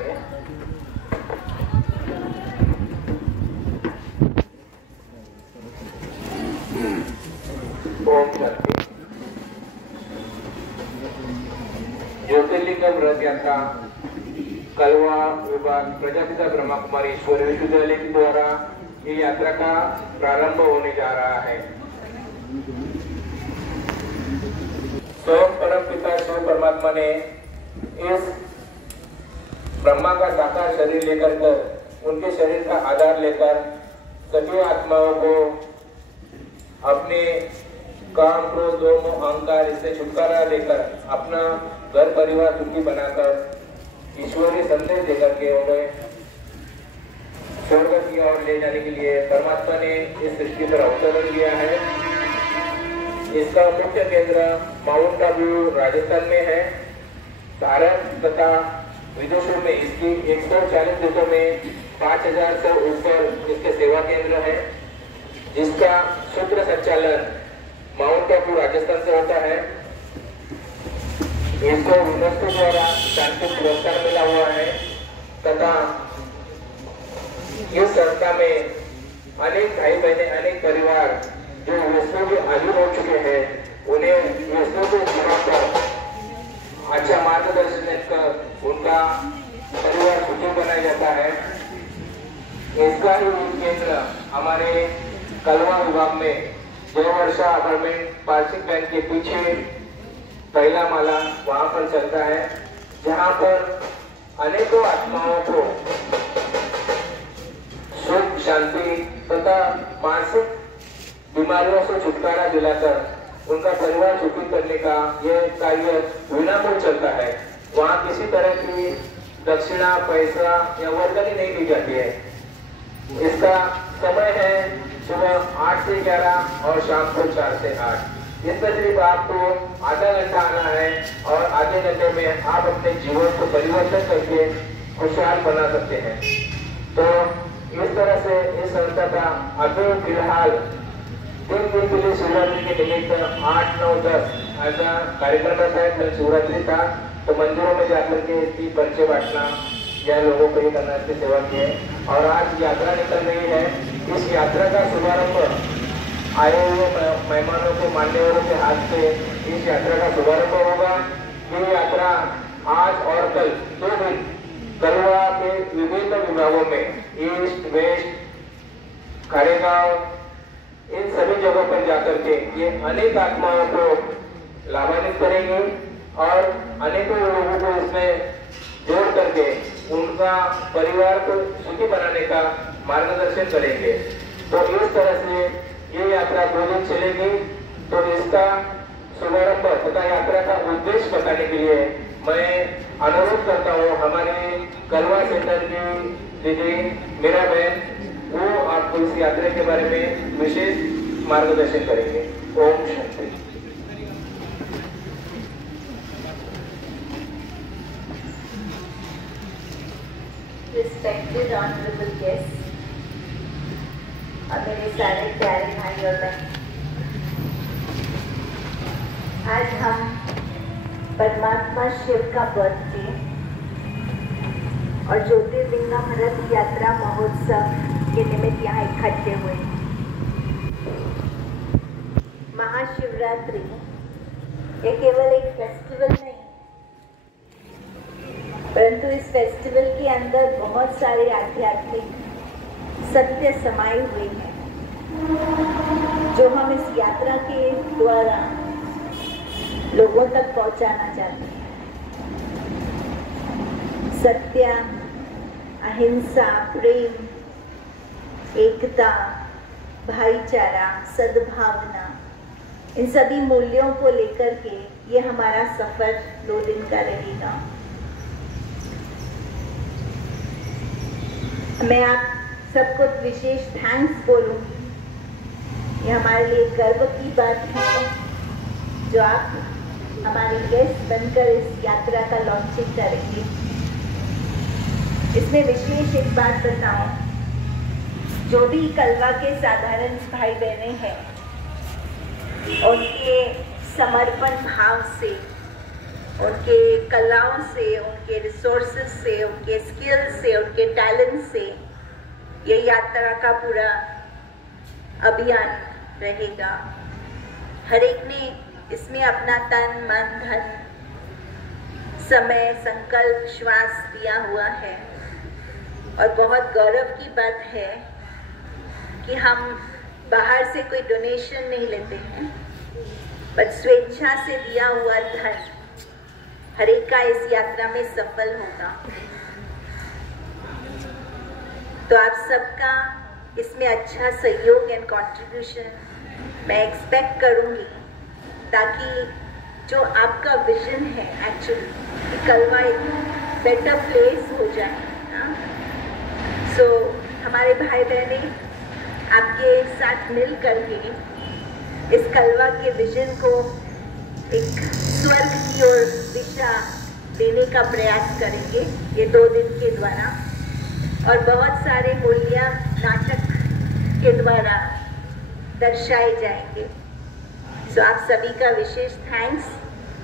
करेंगे। ओम शांति। ज्योतिर्लिंगम रथ यात्रा कलवा विभाग प्रजापिता ब्रह्मा कुमारी ईश्वरी विश्वविद्यालय के द्वारा ये यात्रा का प्रारंभ होने जा रहा है। स्वयं परम पिता शिव परमात्मा ने इस ब्रह्मा का साकार शरीर लेकर कर उनके शरीर का आधार लेकर सभी आत्माओं को अपने काम क्रोध दोनों अहंकार इससे छुटकारा लेकर अपना घर परिवार सुखी बनाकर ईश्वरीय संदेश देकर के उन्हें स्वर्ग की ओर ले जाने के लिए परमात्मा ने इस सृष्टि पर अवतरण किया है। इसका मुख्य केंद्र माउंट आबू राजस्थान में है। भारत तथा विदेशों में इसकी 140 देशों में 5000 से ऊपर इसके सेवा केंद्र है, जिसका सूत्र संचालन माउंट आबू राजस्थान से होता है। इसको यूनेस्को द्वारा शांति पुरस्कार मिला हुआ है तथा इस संस्था में अनेक भाई बहने अनेक परिवार जो वैष्णव के अधीन हो चुके हैं उन्हें वैष्णव के जीवन पर अच्छा मार्गदर्शन कर उनका परिवार सुखी बनाया जाता है। इसका ही केंद्र हमारे कलवा विभाग में जय वर्षा अपार्टमेंट पार्सिक बैंक के पीछे पहला माला वहां पर चलता है, जहां पर अनेकों आत्माओं को सुख शांति तथा मानसिक बीमारियों से छुटकारा दिलाकर उनका परिवार सुखी करने का यह कार्य विनामूल्य चलता है। वहाँ किसी तरह की दक्षिणा पैसा या वर्गनी नहीं दी जाती है। इसका समय है सुबह 8 से 11 और शाम को 4 से 8। इसमें सिर्फ आपको आधा घंटा आना है और आधे घंटे में आप अपने जीवन को परिवर्तन करके खुशहाल बना सकते हैं। तो इस तरह से इस संस्था का अभी फिलहाल 3 दिन के लिए शिवरात्रि के निमित्त 8, 9, 10 ऐसा कार्यक्रम रहता है। कल शिवरात्रि था तो मंदिरों में जाकर के इसकी पर्चे बांटना या लोगों को ये करना, इसकी सेवा की है। और आज यात्रा निकल रही है। इस यात्रा का शुभारंभ आए हुए मेहमानों के मान्यवरों के हाथ से इस यात्रा का शुभारंभ होगा। ये यात्रा आज और कल 2 दिन कलवा के विभिन्न विभागों में ईस्ट वेस्ट खारेगांव इन सभी जगहों पर जाकर के ये अनेक आत्माओं को लाभान्वित करेंगे और अनेकों लोगों को इसमें जोड़ करके उनका परिवार को सुखी बनाने का मार्गदर्शन करेंगे। तो इस तरह से ये यात्रा 2 दिन चलेगी। तो इसका शुभारंभ तथा यात्रा का उद्देश्य बताने के लिए मैं अनुरोध करता हूँ हमारे कलवा सेंटर की दीदी मेरा बहन, वो आपको इस यात्रा के बारे में विशेष मार्गदर्शन करेंगे। Om Shanti. Respected honorable guests और मेरे सारे प्यारे भाई और बहन, आज हम परमात्मा शिव का बर्थडे और ज्योतिर्लिंगम रथ यात्रा महोत्सव के निमित्त यहाँ इकट्ठे हुए। महाशिवरात्रि ये केवल एक फेस्टिवल नहीं, परंतु इस फेस्टिवल के अंदर बहुत सारे आध्यात्मिक सत्य समाये हुए हैं जो हम इस यात्रा के द्वारा लोगों तक पहुंचाना चाहते हैं। सत्य, अहिंसा, प्रेम, एकता, भाईचारा, सद्भावना, इन सभी मूल्यों को लेकर के ये हमारा सफर 2 दिन का रहेगा। मैं आप सबको विशेष थैंक्स बोलूँगी। ये हमारे लिए गर्व की बात है जो आप हमारे गेस्ट बनकर इस यात्रा का लॉन्चिंग करेंगे। इसमें विशेष एक बात बताऊं, जो भी कलवा के साधारण भाई बहने हैं उनके समर्पण भाव से उनके कलाओं से, उनके रिसोर्सेज से, उनके स्किल्स से, उनके टैलेंट से ये यात्रा का पूरा अभियान रहेगा। हर एक ने इसमें अपना तन, मन, धन, समय, संकल्प, श्वास दिया हुआ है और बहुत गौरव की बात है कि हम बाहर से कोई डोनेशन नहीं लेते हैं, बट स्वेच्छा से दिया हुआ धन हर एक का इस यात्रा में सफल होगा। तो आप सबका इसमें अच्छा सहयोग एंड कंट्रीब्यूशन मैं एक्सपेक्ट करूंगी, ताकि जो आपका विजन है एक्चुअली कि कलवा एक बेटर प्लेस हो जाए। सो हमारे भाई बहने आपके साथ मिल करके इस कलवा के विजन को एक स्वर्ग की ओर दिशा देने का प्रयास करेंगे ये 2 दिन के द्वारा, और बहुत सारे मूल्य नाटक के द्वारा दर्शाए जाएंगे। सो आप सभी का विशेष थैंक्स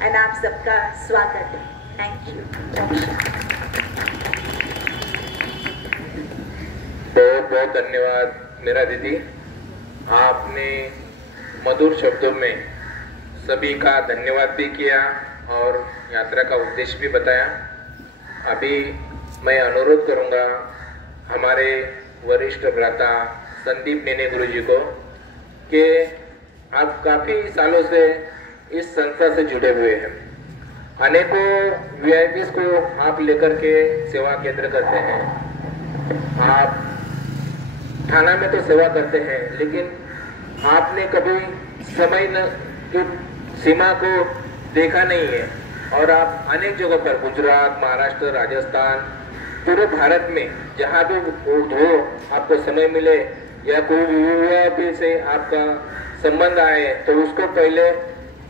एंड आप सबका स्वागत है। Thank you. बहुत बहुत धन्यवाद मेरा दीदी, आपने मधुर शब्दों में सभी का धन्यवाद भी किया और यात्रा का उद्देश्य भी बताया। अभी मैं अनुरोध करूंगा हमारे वरिष्ठ भ्राता संदीप नेने गुरु जी को कि आप काफी सालों से इस संस्था से जुड़े हुए हैं, अनेकों वीआईपीस को आप लेकर के सेवा केंद्र करते हैं, आप थाना में तो सेवा करते हैं, लेकिन आपने कभी समय की सीमा को देखा नहीं है और आप अनेक जगहों पर गुजरात, महाराष्ट्र, राजस्थान, पूरे भारत में जहाँ भी हो आपको समय मिले या कोई वीआईपी से आपका संबंध आए तो उसको पहले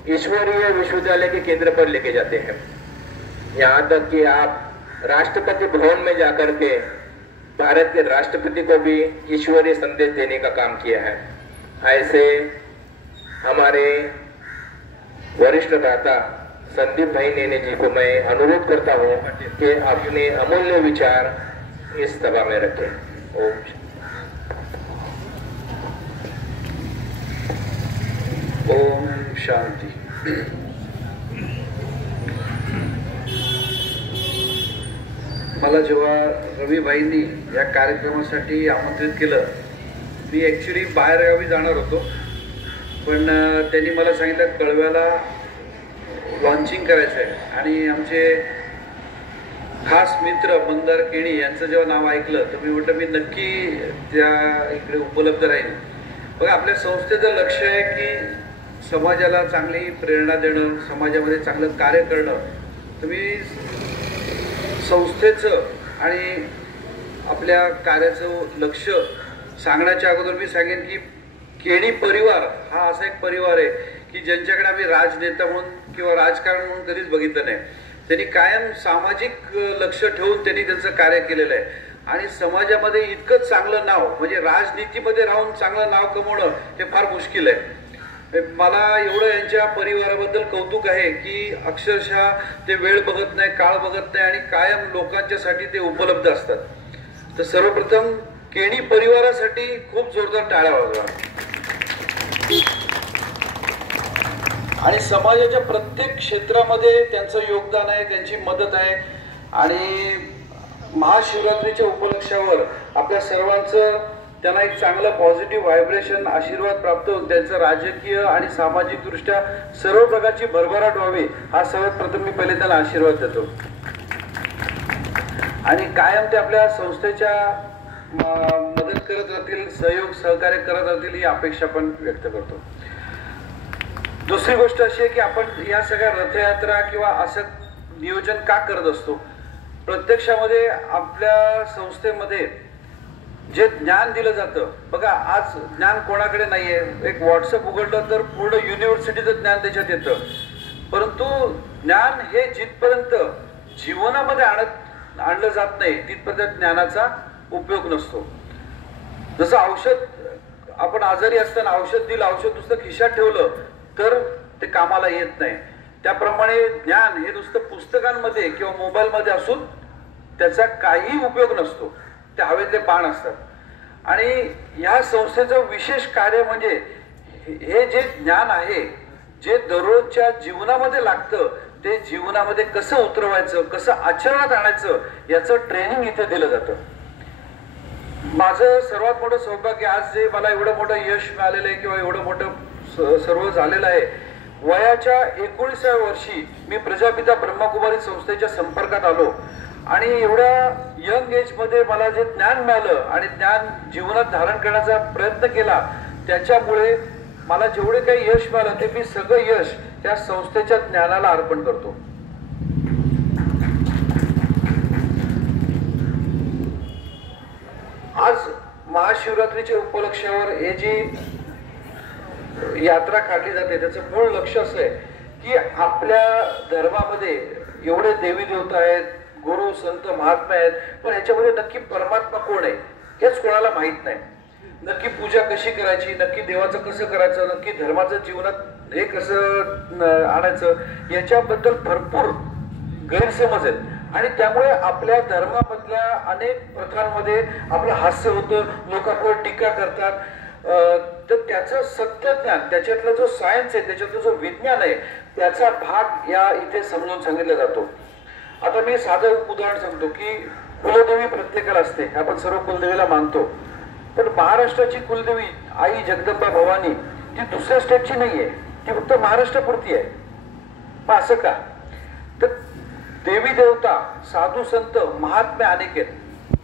ईश्वरीय विश्वविद्यालय के केंद्र पर लेके जाते हैं। यहाँ तक कि आप राष्ट्रपति भवन में जाकर के भारत के राष्ट्रपति को भी ईश्वरीय संदेश देने का काम किया है। ऐसे हमारे वरिष्ठ भ्राता संदीप भाई नेने जी को मैं अनुरोध करता हूँ कि अपने अमूल्य विचार इस सभा में रखें। ओम शांती। मला जेव्हा रविभाईंनी या कार्यक्रमासाठी आमंत्रित केलं, मी ॲक्च्युली बाहेरगावी जाणार होतो, पण त्यांनी मला सांगितलं कळव्याला लॉन्चिंग करायचं आहे आणि आमचे खास मित्र मंदार केणी यांचं जेव्हा नाव ऐकलं तर मी म्हटलं मी नक्की त्या इकडे उपलब्ध राहील। बघा आपल्या संस्थेचं लक्ष आहे की समाजाला चांगली प्रेरणा देणं, समाजामध्ये चांगलं कार्य करणं। तुम्ही संस्थेचं आणि आपल्या कार्याचं लक्ष सांगण्याच्या अगोदर मी सांगेन की केणी परिवार हा असा एक परिवार आहे की ज्यांच्याकडे आम्ही राजनेता म्हणून किंवा राजकारण म्हणून कधीच बघितलं नाही। त्यांनी कायम सामाजिक लक्ष ठेवून त्यांनी त्यांचं कार्य केलेलं आहे आणि समाजामध्ये इतकं चांगलं नाव, म्हणजे राजनीतीमध्ये राहून चांगलं नाव कमवणं हे फार मुश्किल आहे। मला एवढं यांच्या परिवाराबद्दल कौतुक आहे की अक्षरशः ते वेळ बघत नाही, काळ बघत नाही आणि कायम लोकांच्यासाठी ते उपलब्ध असतात। तर सर्वप्रथम केणी परिवारासाठी खूप जोरदार टाळ्या वाजवा। आणि समाजाच्या प्रत्येक क्षेत्रामध्ये त्यांचं योगदान आहे, त्यांची मदत आहे आणि महाशिवरात्रीच्या उपलक्षावर आपल्या सर्वांचं त्यांना एक चांगलं पॉझिटिव्ह व्हायब्रेशन आशीर्वाद प्राप्त होऊन त्यांचं राजकीय आणि सामाजिक दृष्ट्या सर्व प्रकारची भरभराट व्हावी हा सर्वात प्रथम मी पहिले त्यांना आशीर्वाद देतो आणि कायम ते आपल्या संस्थेच्या मदत करत राहतील, सहयोग सहकार्य करत राहतील ही अपेक्षा पण व्यक्त करतो। दुसरी गोष्ट अशी आहे की आपण या सगळ्या रथयात्रा किंवा असं नियोजन का करत असतो, प्रत्यक्षामध्ये आपल्या संस्थेमध्ये जे ज्ञान दिलं जातं, बघा आज ज्ञान कोणाकडे नाहीये, एक व्हॉट्सअप उघडलं तर पूर्ण युनिव्हर्सिटीचं ज्ञान त्याच्यात येतं, परंतु ज्ञान हे जिथपर्यंत जीवनामध्ये आणलं जात नाही तिथपर्यंत ज्ञानाचा उपयोग नसतो। जसं औषध, आपण आजारी असताना औषध दिलं, औषध नुसतं खिशात ठेवलं तर ते कामाला येत नाही। त्याप्रमाणे ज्ञान हे नुसतं पुस्तकांमध्ये किंवा मोबाईलमध्ये असून त्याचा काही उपयोग नसतो, ते हवेतले पान असतात। आणि या संस्थेचं विशेष कार्य म्हणजे हे जे ज्ञान आहे, जे दररोजच्या जीवनामध्ये लागतं, ते जीवनामध्ये कसं उतरवायचं, कसं आचरणात आणायचं, याचं ट्रेनिंग इथे दिलं जातं। माझं सर्वात मोठं सौभाग्य आज जे मला एवढं मोठं यश मिळालेलं आहे किंवा एवढं मोठं सर्व झालेलं आहे, वयाच्या 19व्या वर्षी मी प्रजापिता ब्रह्मकुमारी संस्थेच्या संपर्कात आलो आणि एवढ्या यंग एज मध्ये मला जे ज्ञान मिळालं आणि ज्ञान जीवनात धारण करण्याचा प्रयत्न केला, त्याच्यामुळे मला जेवढे काही यश मिळालं ते मी सगळं यश त्या संस्थेच्या ज्ञानाला अर्पण करतो। आज महाशिवरात्रीच्या उपलक्ष्यावर हे जी यात्रा काढली जाते, त्याचं मूळ लक्ष असं आहे की आपल्या धर्मामध्ये एवढे देवी देवता आहेत, गुरु संत महात्मा आहेत, पण ह्याच्यामध्ये नक्की परमात्मा कोण आहे हेच कोणाला माहित नाही। नक्की पूजा कशी करायची, नक्की देवाचं कसं करायचं, नक्की धर्माचं जीवनात हे कसं आणायचं, याच्याबद्दल भरपूर गैरसमज आहेत। आणि त्यामुळे आपल्या धर्मामधल्या अनेक प्रथांमध्ये आपलं हास्य होतं, लोक आपल्यावर टीका करतात। तर त्याचं सत्य ज्ञान, त्याच्यातला जो सायन्स आहे, त्याच्यातलं जो विज्ञान आहे, त्याचा भाग या इथे समजून सांगितला जातो। आता मी साधं उदाहरण सांगतो की कुलदेवी प्रत्येकाला असते, आपण सर्व कुलदेवीला मानतो, पण महाराष्ट्राची कुलदेवी आई जगदंबा भवानी ती दुसऱ्या स्टेटची नाहीये, ती फक्त महाराष्ट्रापुरती आहे। मग असं का? तर देवी देवता, साधू संत, महात्मे अनेक आहेत,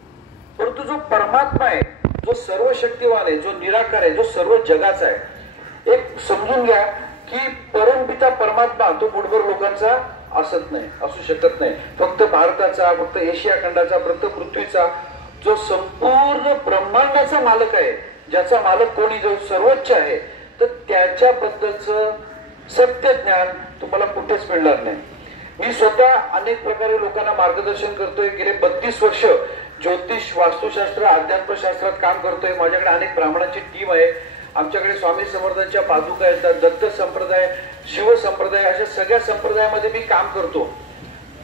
परंतु जो परमात्मा आहे, जो सर्व शक्तिवान आहे, जो निराकार आहे, जो सर्व जगाचा आहे, एक समजून घ्या की परमपिता परमात्मा तो मुठभर लोकांचा असत नाही, असू शकत नाही, फक्त भारताचा, फक्त एशिया खंडाचा, फक्त पृथ्वीचा, जो संपूर्ण ब्रह्मांडाचा मालक आहे, ज्याचा मालक कोणी, जो सर्वोच्च आहे, तर त्याच्याबद्दलचं सत्य ज्ञान तुम्हाला कुठेच मिळणार नाही। मी स्वतः अनेक प्रकारे लोकांना मार्गदर्शन करतोय, गेले 32 वर्ष ज्योतिष, वास्तुशास्त्र, अध्यात्मशास्त्रात काम करतोय। माझ्याकडे अनेक ब्राह्मणांची टीम आहे, आमच्याकडे स्वामी समर्थांच्या पादुका येतात, दत्त संप्रदाय, शिव संप्रदाय, अशा सगळ्या संप्रदायामध्ये मी काम करतो।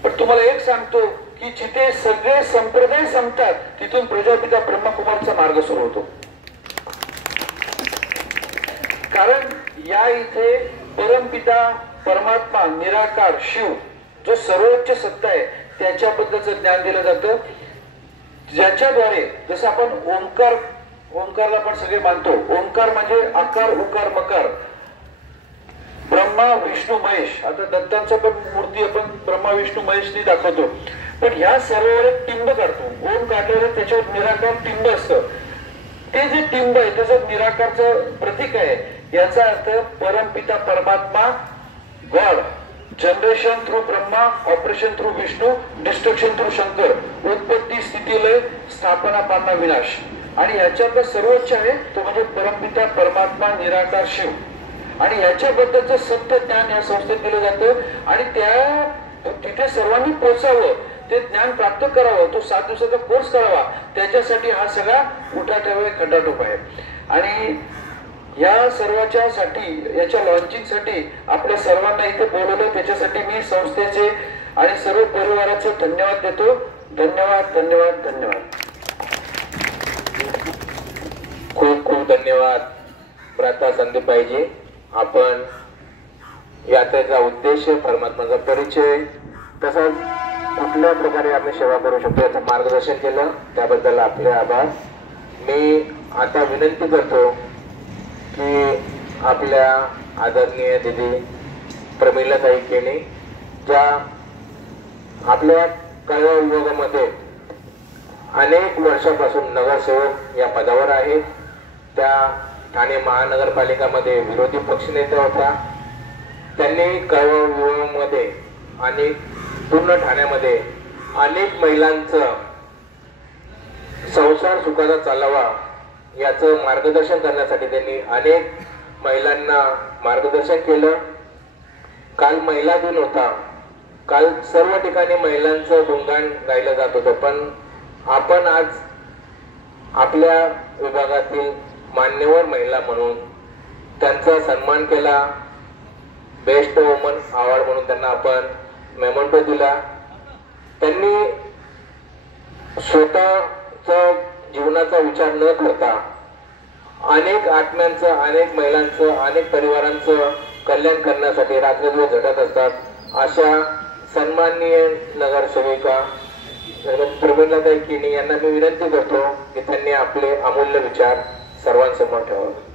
पण तुम्हाला एक सांगतो की जिथे सगळे संप्रदाय संपतात, तिथून प्रजापिता ब्रह्मकुमारचा मार्ग सुरू होतो। कारण या इथे परमपिता परमात्मा, निराकार शिव, जो सर्वोच्च सत्ता आहे, त्याच्याबद्दलचं ज्ञान दिलं जातं, ज्याच्याद्वारे जसं आपण ओंकारला पण सगळे मानतो, ओंकार म्हणजे आकार, उकार, मकार, ब्रह्मा विष्णू महेश। आता दत्तांचं पण मूर्ती आपण ब्रह्मा विष्णू महेशनी दाखवतो, पण ह्या सर्वांवर एक टिंब काढतो, ओम काढल्यावर त्याच्यावर निराकार टिंब असतं, ते जे टिंब आहे त्याचं निराकारचं प्रतीक आहे। याचा अर्थ परमपिता परमात्मा, God, generation through Brahma, operation through Vishnu, destruction through Shankar, उत्पत्ती, स्थिती, लय, स्थापना, पालना, विनाश, आणि याच्यातलं सर्वोच्च आहे तो म्हणजे परमपिता परमात्मा, निराकार शिव। आणि याच्याबद्दलचं सत्य ज्ञान या संस्थेत दिलं जातं आणि तिथे सर्वांनी पोहोचावं, ते ज्ञान प्राप्त करावं, तो 7 दिवसाचा कोर्स करावा, त्याच्यासाठी हा सगळा उठाठेवा खटाटोप आहे। आणि या सर्वाच्या साठी, याच्या लॉन्चिंग साठी आपल्या सर्वांना इथे बोलवलं, त्याच्यासाठी मी संस्थेचे आणि सर्व परिवाराचे धन्यवाद देतो। धन्यवाद, धन्यवाद, धन्यवाद। खूप खूप धन्यवाद भ्राता संदीपबाईजी। आपण यात्रेचा उद्देश, परमात्माचा परिचय, तसंच कुठल्या प्रकारे आपण सेवा करू शकतो याचं मार्गदर्शन केलं, त्याबद्दल आपले आभार। मी आता विनंती करतो की आपल्या आदरणीय दिदी प्रमिलाताई केणी, ज्या आपल्या कला विभागामध्ये अनेक वर्षापासून नगरसेवक या पदावर आहेत, त्या ठाणे महानगरपालिकामध्ये विरोधी पक्षनेता होता, त्यांनी कला विभागामध्ये आणि पूर्ण ठाण्यामध्ये अनेक महिलांचं संसार सुखाचा चालावा याचं मार्गदर्शन करण्यासाठी त्यांनी अनेक महिलांना मार्गदर्शन केलं। काल महिला दिन होता, काल सर्व ठिकाणी महिलांचं गुणगान गायलं जात होतं, पण आपण आज आपल्या विभागातील मान्यवर महिला म्हणून त्यांचा सन्मान केला, बेस्ट वुमन अवॉर्ड म्हणून त्यांना आपण मेमोंटो दिला. त्यांनी स्वतःचा जीवनाचा विचार न करता अनेक आत्म्यांचं, अनेक महिलांचं, अनेक परिवारांचं कल्याण करण्यासाठी रात्रदिवस झटत असतात. अशा सन्माननीय नगरसेविका प्रमिलाताई केणी यांना मी विनंती करतो की त्यांनी आपले अमूल्य विचार सर्वांसमोर ठेवावे.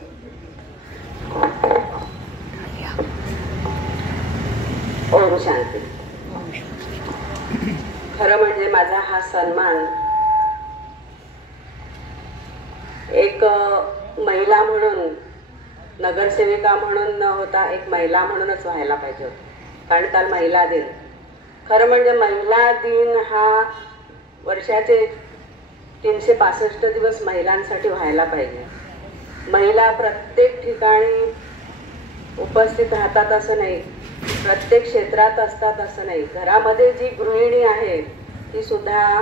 ओम शांती. खरं म्हणजे माझा हा सन्मान एक महिला म्हणून, नगरसेविका म्हणून न होता एक महिला म्हणूनच व्हायला पाहिजे होता. कारण काल महिला दिन. खरं म्हणजे महिला दिन हा वर्षाचे 365 दिवस महिलांसाठी व्हायला पाहिजे. महिला प्रत्येक ठिकाणी उपस्थित राहतात असं नाही, प्रत्येक क्षेत्रात असतात असं नाही. घरामध्ये जी गृहिणी आहे ती सुद्धा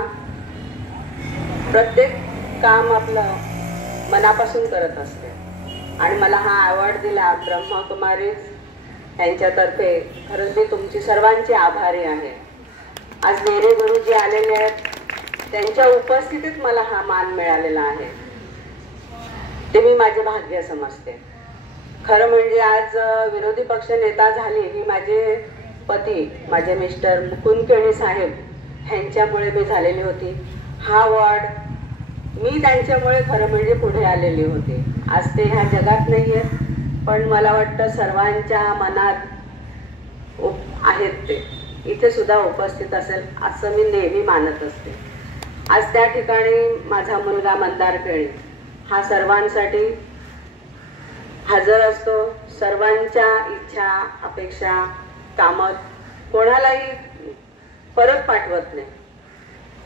प्रत्येक काम आपलं मनापासून करत असते. आणि मला हा अवॉर्ड दिला ब्रह्मकुमारी यांच्यातर्फे. खरंच मी तुमची सर्वांची आभारी आहे. आज नेरे गुरुजी आलेले आहेत, त्यांच्या उपस्थितीत मला हा मान मिळालेला आहे, ते मी माझे भाग्य समजते. खरं म्हणजे आज विरोधी पक्ष नेता झाली ही माझे पती, माझे मिस्टर मुकुंद केणी साहेब ह्यांच्यामुळे मी झालेली होती. हा अवॉर्ड मी त्यांच्यामुळे खरं म्हणजे पुढे आलेली होती. आज ते ह्या जगात नाही आहेत, पण मला वाटतं सर्वांच्या मनात आहेत, ते इथे सुद्धा उपस्थित असेल असं मी नेहमी मानत असते. आज त्या ठिकाणी माझा मुलगा मंदार केणी हा सर्वांसाठी हजर असतो. सर्वांच्या इच्छा, अपेक्षा, कामात कोणालाही परत पाठवत नाही.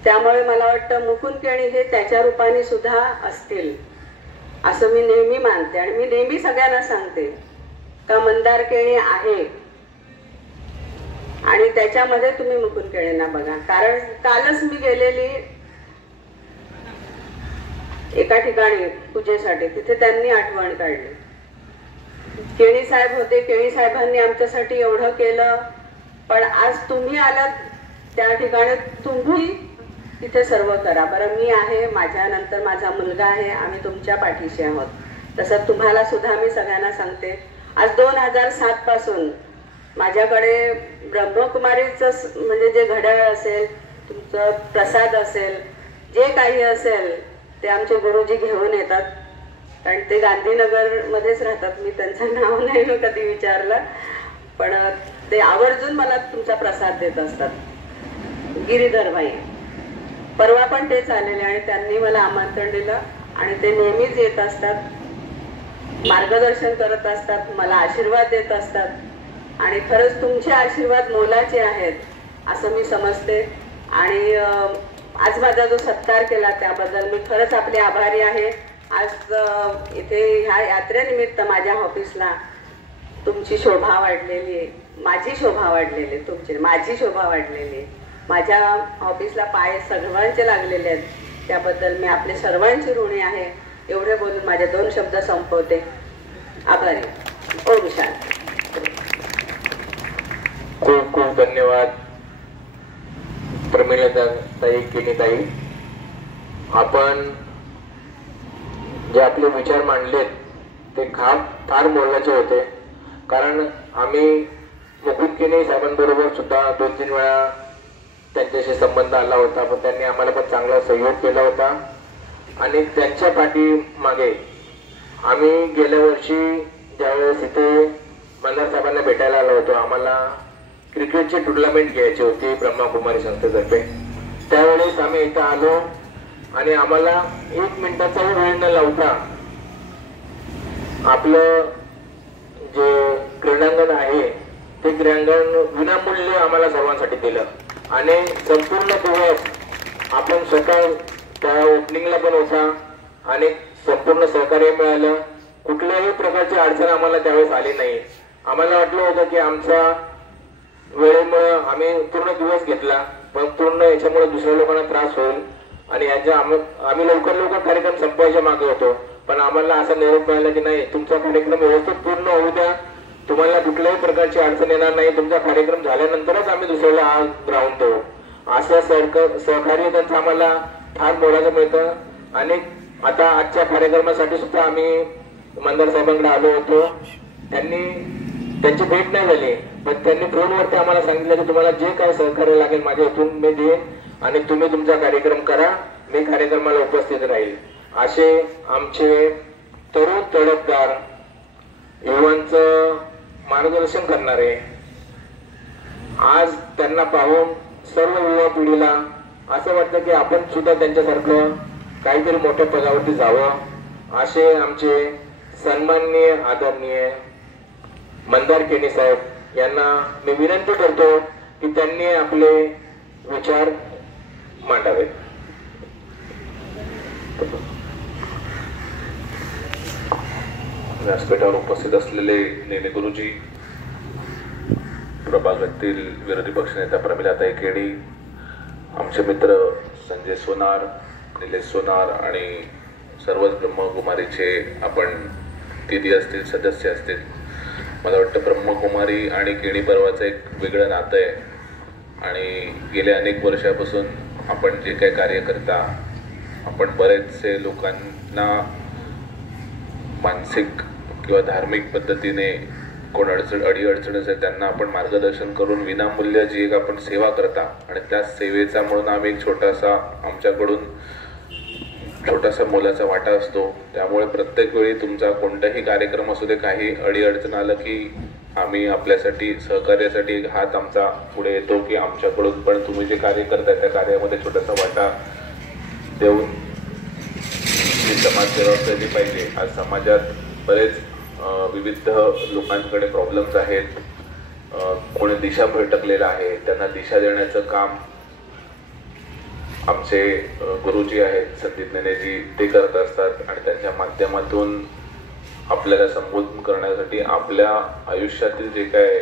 त्यामुळे मला वाटतं मुकुंद केणी हे त्याच्या रूपाने सुद्धा असतील असं मी नेहमी मानते. आणि मी नेहमी सगळ्यांना सांगते का मंदार केणी आहे आणि त्याच्यामध्ये तुम्ही मुकुंद केणींना बघा. कारण कालच मी गेलेली एका ठिकाणी पूजेसाठी, तिथे त्यांनी आठवण काढली. केणी साहेब होते, केणी साहेबांनी आमच्यासाठी एवढं केलं, पण आज तुम्ही आलात त्या ठिकाणी, तुम्ही तिथे सर्व करा. बरं मी आहे, माझ्यानंतर माझा मुलगा आहे, आम्ही तुमच्या पाठीशी आहोत. तसं तुम्हाला सुद्धा मी सगळ्यांना सांगते. आज 2007 पासून माझ्याकडे ब्रह्मकुमारीचं म्हणजे जे घड्याळ असेल, तुमचं प्रसाद असेल, जे काही असेल ते आमचे गुरुजी घेऊन येतात. कारण ते गांधीनगरमध्येच राहतात, मी त्यांचं नाव नाही कधी विचारलं, पण ते आवर्जून मला तुमचा प्रसाद देत असतात. गिरीधर भाई परवा पण तेच आलेले आणि त्यांनी मला आमंत्रण दिलं आणि ते नेहमीच येत असतात, मार्गदर्शन करत असतात, मला आशीर्वाद देत असतात. आणि खरंच तुमचे आशीर्वाद मोलाचे आहेत असं मी समजते. आणि आज माझा जो सत्कार केला त्याबद्दल मी खरंच आपले आभारी आहे. आज इथे ह्या यात्रेनिमित्त माझ्या ऑफिसला तुमची शोभा वाढलेली आहे, माझी शोभा वाढलेली आहे, तुमची माझी शोभा वाढलेली आहे. माझ्या ऑफिसला पाय सर्वांचे लागलेले आहेत, त्याबद्दल मी आपले सर्वांची ऋणी आहे. एवढे बोलून माझे 2 शब्द संपवते. आभारी. ओम शांती. खूप खूप धन्यवाद प्रमिलाताई केणीताई. आपण जे आपले विचार मांडलेत ते फार मोलाचे होते. कारण आम्ही मुकुंद केणी साहेबांबरोबर सुद्धा 2-3 वेळा त्यांच्याशी संबंध आला होता, पण त्यांनी आम्हाला पण चांगला सहयोग केला होता. आणि त्यांच्या पाठीमागे आम्ही गेल्या वर्षी ज्यावेळेस इथे मंदार साहेबांना भेटायला आलो होतो, आम्हाला क्रिकेटची टुर्नामेंट घ्यायची होती ब्रह्मकुमारी संस्थेतर्फे. त्यावेळेस आम्ही इथं आलो आणि आम्हाला 1 मिनिटाचाही वेळ न लावता आपलं जे क्रीडांगण आहे ते क्रीडांगण विनामूल्य आम्हाला सर्वांसाठी दिलं. आणि संपूर्ण दिवस आपण स्वतः त्या ओपनिंगला पण होता आणि संपूर्ण सहकार्य मिळालं. कुठल्याही प्रकारची अडचण आम्हाला त्यावेळेस आली नाही. आम्हाला वाटलं होतं की आमचा वेळेमुळे आम्ही पूर्ण दिवस घेतला, पण पूर्ण याच्यामुळे दुसऱ्या लोकांना त्रास होईल आणि याच्या आम्ही लवकर कार्यक्रम संपवायच्या मागे होतो. पण आम्हाला असा निरोप मिळाला की नाही, तुमचा कार्यक्रम व्यवस्थित पूर्ण होऊ द्या तुम्हाला कुठल्याही प्रकारची अडचण येणार नाही. तुमचा कार्यक्रम झाल्यानंतरच आम्ही दुसऱ्याला आज राहून देऊ. असं सहकार्य त्यांचं आम्हाला फार मोलाचं मिळतं. आणि आता आजच्या कार्यक्रमासाठी सुद्धा आम्ही मंदार साहेबांकडे आलो होतो. त्यांची भेट नाही झाली, पण त्यांनी फोनवरती आम्हाला सांगितलं की तुम्हाला जे काय सहकार्य लागेल माझ्या इथून मी देईन आणि तुम्ही तुमचा कार्यक्रम करा, मी कार्यक्रमाला उपस्थित राहील. असे आमचे तरुण तडफदार युवांचं मार्गदर्शन करणारे, आज त्यांना पाहून सर्व युवा पिढीला असं वाटतं की आपण सुद्धा त्यांच्यासारखं काहीतरी मोठ्या पदावरती जावं. असे आमचे सन्माननीय आदरणीय मंदार केणी साहेब यांना मी विनंती करतो की त्यांनी आपले विचार मांडावेत. व्यासपीठावर उपस्थित असलेले नेने गुरुजी, प्रभागातील विरोधी पक्षनेता प्रमिलाताई केणी, आमचे मित्र संजय सोनार, निलेश सोनार आणि सर्वच ब्रह्मकुमारीचे आपण दिदी असतील, सदस्य असतील. मला वाटतं ब्रह्मकुमारी आणि केणी पर्वाचं एक वेगळं नातं आहे आणि गेल्या अनेक वर्षापासून आपण जे काही कार्य करता, आपण बरेचसे लोकांना मानसिक किंवा धार्मिक पद्धतीने कोण अडीअडचण असेल त्यांना आपण मार्गदर्शन करून विनामूल्य जी एक आपण सेवा करता आणि त्या सेवेचा म्हणून आम्ही एक छोटासा मोलाचा वाटा असतो. त्यामुळे प्रत्येक वेळी तुमचा कोणताही कार्यक्रम असू दे, काही अडीअडचण आलं की आम्ही आपल्यासाठी सहकार्यासाठी एक हात आमचा पुढे येतो की आमच्याकडून पण तुम्ही जे कार्य करताय त्या कार्यामध्ये छोटासा वाटा देऊन ही समाजसेवा केली पाहिजे. आज समाजात बरेच विविध लोकांकडे प्रॉब्लेम्स आहेत, कोणी दिशा भटकलेला आहे, त्यांना दिशा देण्याचं काम आमचे गुरुजी आहेत संदीप नेनेजी ते करत असतात आणि त्यांच्या माध्यमातून आपल्याला संबोधन करण्यासाठी आपल्या आयुष्यातील जे काय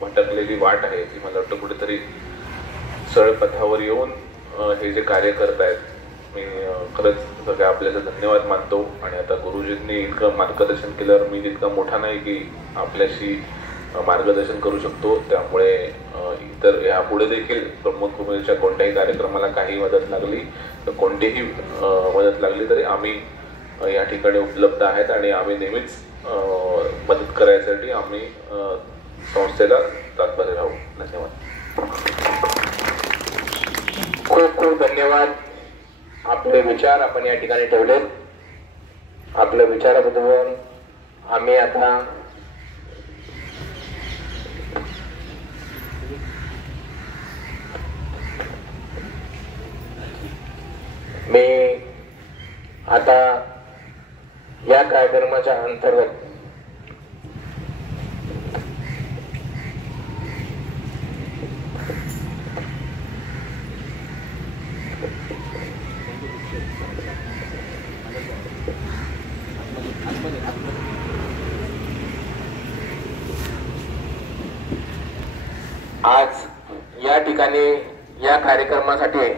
भटकलेली वाट आहे ती मला वाटतं कुठेतरी सरळ पथावर येऊन हे जे कार्य करतायत, मी खरंच सगळ्या आपल्याला धन्यवाद मानतो. आणि आता गुरुजींनी इतकं मार्गदर्शन केल्यावर मी इतका मोठा नाही की आपल्याशी मार्गदर्शन करू शकतो. त्यामुळे इतर यापुढे देखील ब्रह्मकुमारीच्या कोणत्याही कार्यक्रमाला काही मदत लागली तर कोणतीही मदत लागली तरी आम्ही या ठिकाणी उपलब्ध आहेत आणि आम्ही नेहमीच मदत करायसाठी आम्ही संस्थेला तत्पर राहू. धन्यवाद. खूप खूप धन्यवाद. आपले विचार आपण या ठिकाणी ठेवले. आपल्या विचाराबद्दल आम्ही आता या कार्यक्रमाच्या अंतर्गत आज या ठिकाणी या कार्यक्रमासाठी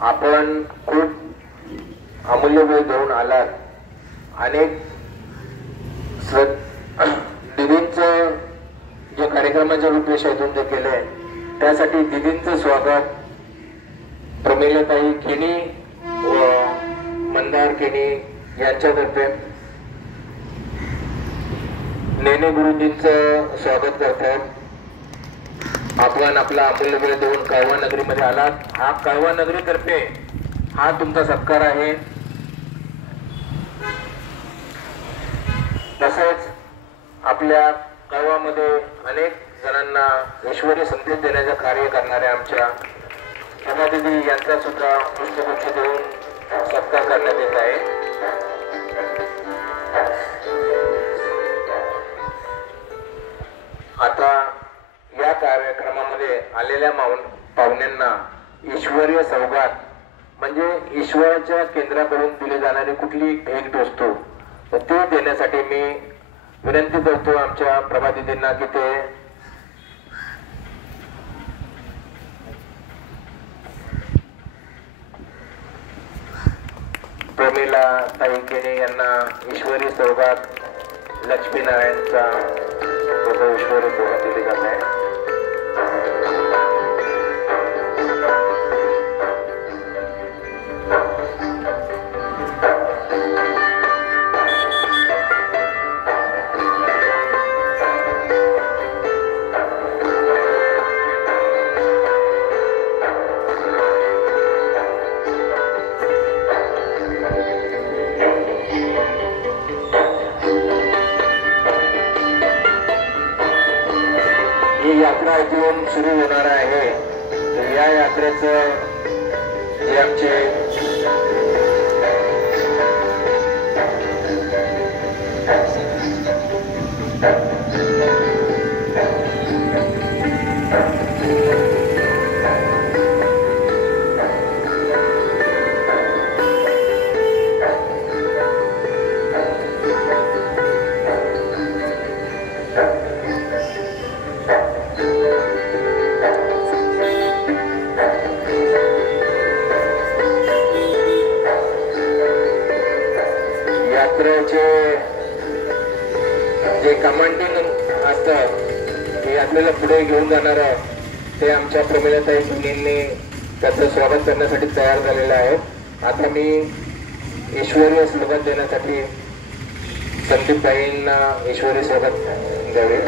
आपण खूप अमूल्य वेळ देऊन आलात. अनेक दिदींचं जे कार्यक्रमाच्या रूपरेषेतून जे केले त्यासाठी दिदींचं स्वागत प्रमिलाताई केणी व मंदार केणी यांच्यातर्फे नेने गुरुजींचं स्वागत करतात. आपण आपला अमूल्य वेळ देऊन कळवा नगरीमध्ये आलात. हा कळवा नगरीतर्फे हा तुमचा सत्कार आहे. तसेच आपल्या गावामध्ये अनेक जणांना ईश्वरी संदेश देण्याचे कार्य करणाऱ्या आमच्या उमादेवी यांचा सुद्धा पुष्पगुच्छ देऊन सत्कार करण्यात येत आहे. आता या कार्यक्रमामध्ये आलेल्या पाहुण्यांना ईश्वरीय सौगात म्हणजे ईश्वराच्या केंद्राकडून दिली जाणारी कुठली भेट असतो ते देण्यासाठी मी विनंती करतो आमच्या प्रभादीदींना की ते प्रमिलाताई केणी यांना ईश्वरी सौगात लक्ष्मीनारायणचा को ईश्वरी सेवा दिली जात आहे. ही यात्रा इथून सुरू होणार आहे. तर या यात्रेचं जे आमचे यात्रेचे जे कमांडिंग असतं हे आपल्याला पुढे घेऊन जाणार ते आमच्या प्रमिलाताई मुलींनी त्याचं स्वागत करण्यासाठी तयार झालेलं आहे. आता मी ईश्वरीय स्वागत देण्यासाठी संदीपबाईंना ईश्वरी स्वागत द्यावे.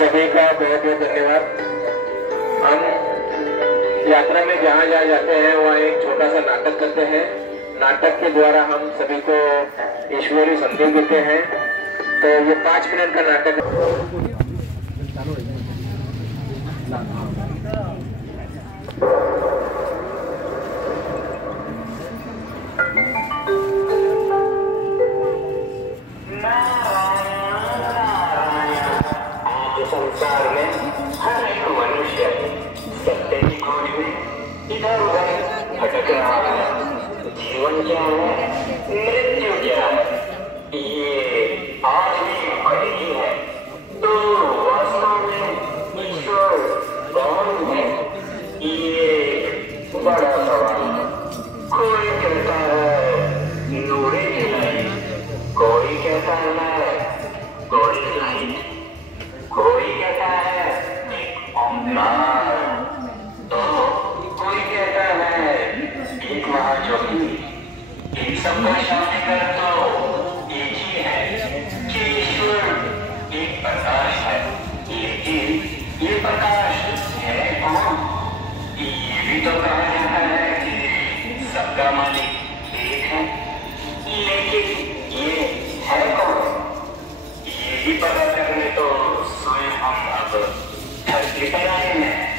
सभी का बहुत बहुत धन्यवाद. हम यात्रा में जहाँ जहाँ जाते हैं वहाँ एक छोटा सा नाटक करते हैं. नाटक के द्वारा हम सभी को ईश्वरी संदेश देते हैं. तो ये 5 मिनट का नाटक है. संसार में हर एक मनुष्य सत्य की खोज में इधर उधर भटक रहा है. जीवन क्या है, मृत्यु क्या है, ये आज भी भटकी है. तो वास्तव में ईश्वर कौन है, ये बड़ा सवाल है. कोई कहता है नूरे की लाइट, कोई कहता है गोरी लाइट, कोई कहता है ओंकार, तो कोई कहता है एक महाज्योति. इन सबका शांतिकर तो एक ही है कि यही पता करने तो स्वयं हम अब धरती पर आए हैं।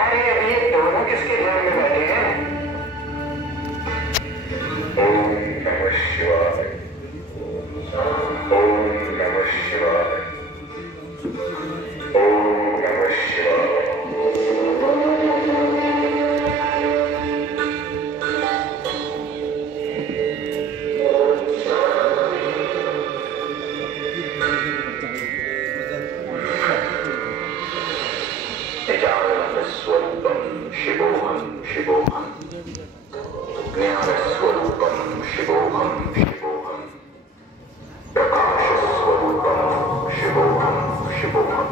अरे अभी ये दोनों किसके ध्यान में बैठे हैं? ओम नमः शिवाय, ओम नमः शिवाय, ओम नमः शिवाय। ज्ञानस्वरूपं शिवोऽहं शिवोऽहं, ज्ञानस्वरूपं शिवोऽहं शिवोऽहं, प्रकाशस्वरूपं शिवोऽहं शिवोऽहं।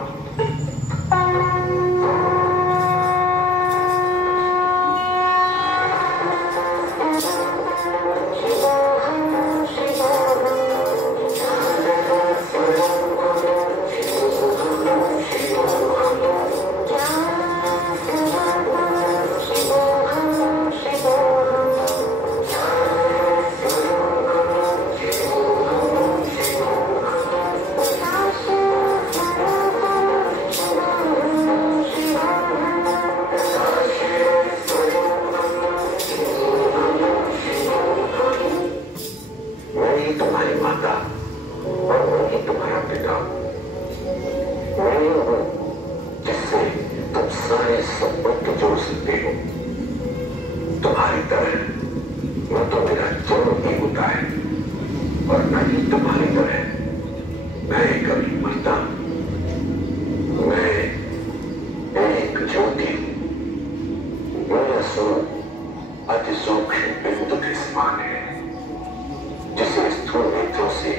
तुम्हारी माता और वही तुम्हारा पिता, वही हूँ जिससे तुम सारे संबंध जोड़ सकते हो। तुम्हारी तरह न तो मेरा जन्म ही होता है और न ही तुम्हारी तरह मैं कभी मरता। मैं एक ज्योति, मेरा स्वरूप अति सूक्ष्म बिंदु के समान है जिसे स्थूल नेत्रों से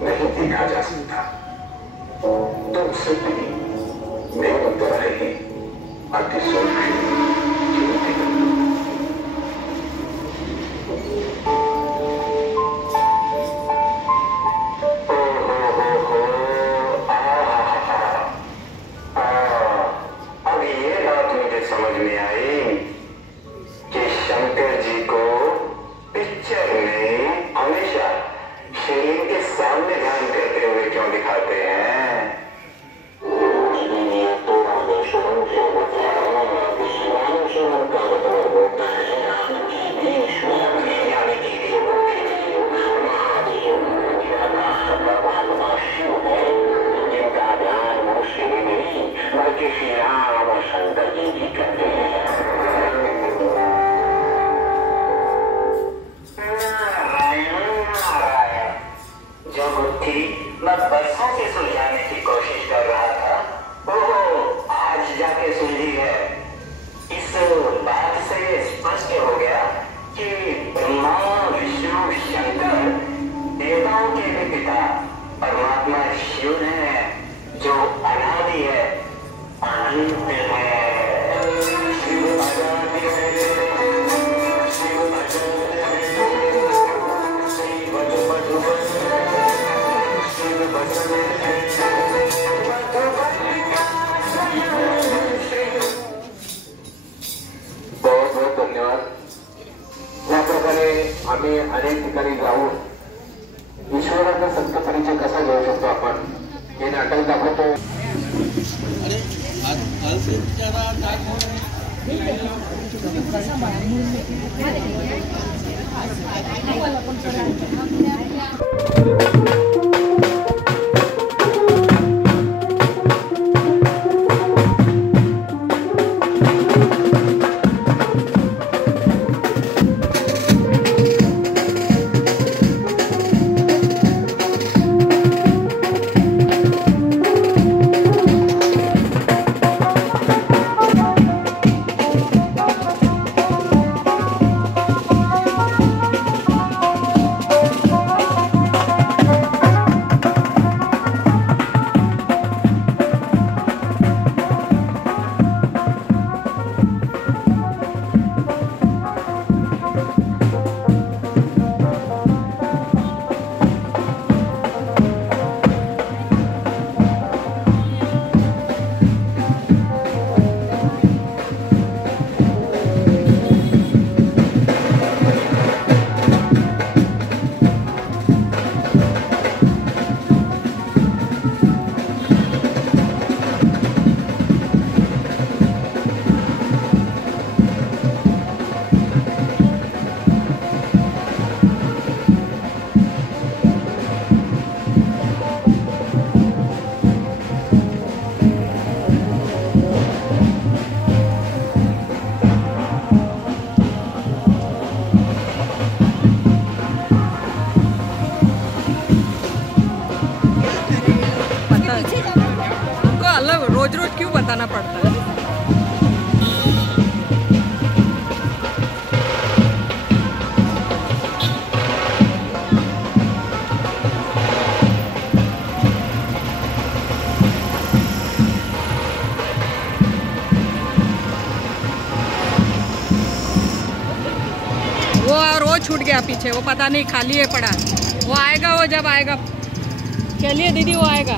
नहीं देखा जा सकता। तुम सभी मेरी तरह ही अति सूक्ष्म ज्योति बिंदु। अब ये बात मुझे समझ में आई कि शंकर जी को पिक्चर में हमेशा शिवलिंग के सामने ध्यान करते हुए क्यों दिखाते हैं? ये तो रामेश्वरम से होता है। रामेश्वरम का मतलब होता है ईश्वर, यानी कि महादेव, भगवान शिव है, जिनका ध्यान वो शिव नहीं बल्कि श्री राम और शंकर जी भी करते हैं। जो गुत्थी मैं बरसों से सुलझाने की कोशिश कर रहा था, वो आज जाके सुलझी है। इस बात से स्पष्ट हो गया कि ब्रह्मा विष्णु शंकर देवताओं के भी पिता परमात्मा शिव है, जो अनादि है, अनंत है। शिव अनादि है, शिव अनंत है, श्री मधुबन बहुत बहुत धन्यवाद। या प्रकारे आम्ही अनेक ठिकाणी जाऊन ईश्वराचा संत परिचय कसा घेऊ शकतो आपण हे नाटक दाखवतो। छूट गया पीछे, वो पता नहीं खाली है पड़ा। वो आएगा, वो जब आएगा। चलिए दीदी, वो आएगा।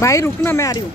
भाई रुकना, मैं आ रही हूँ।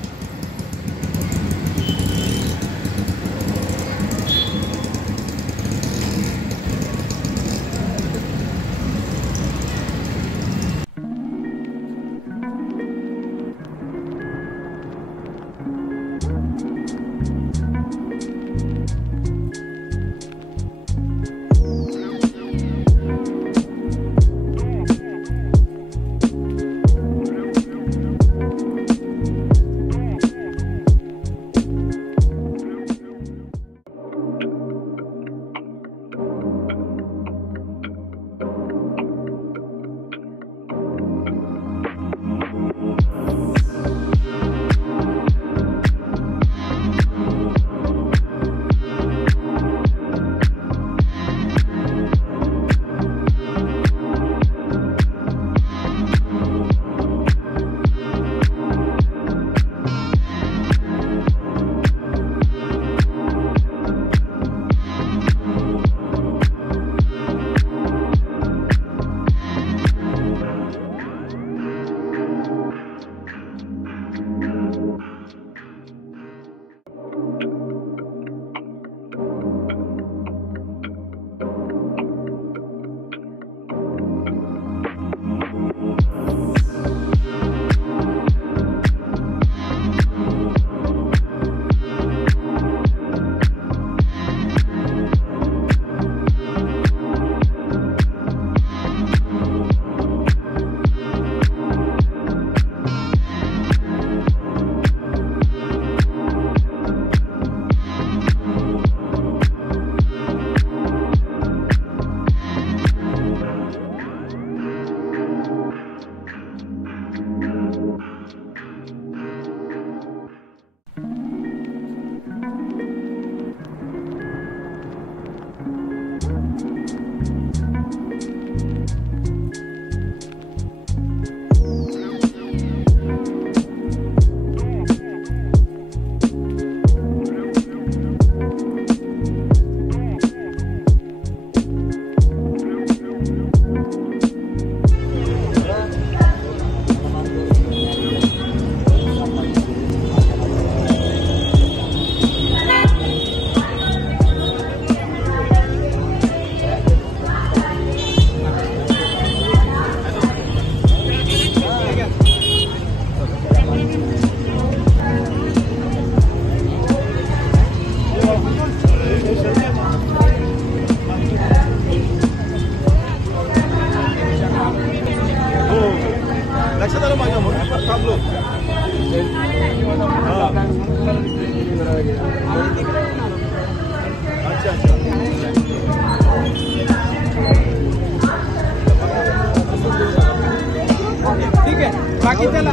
अच्छा अच्छा ठीक आहे बाकी त्याला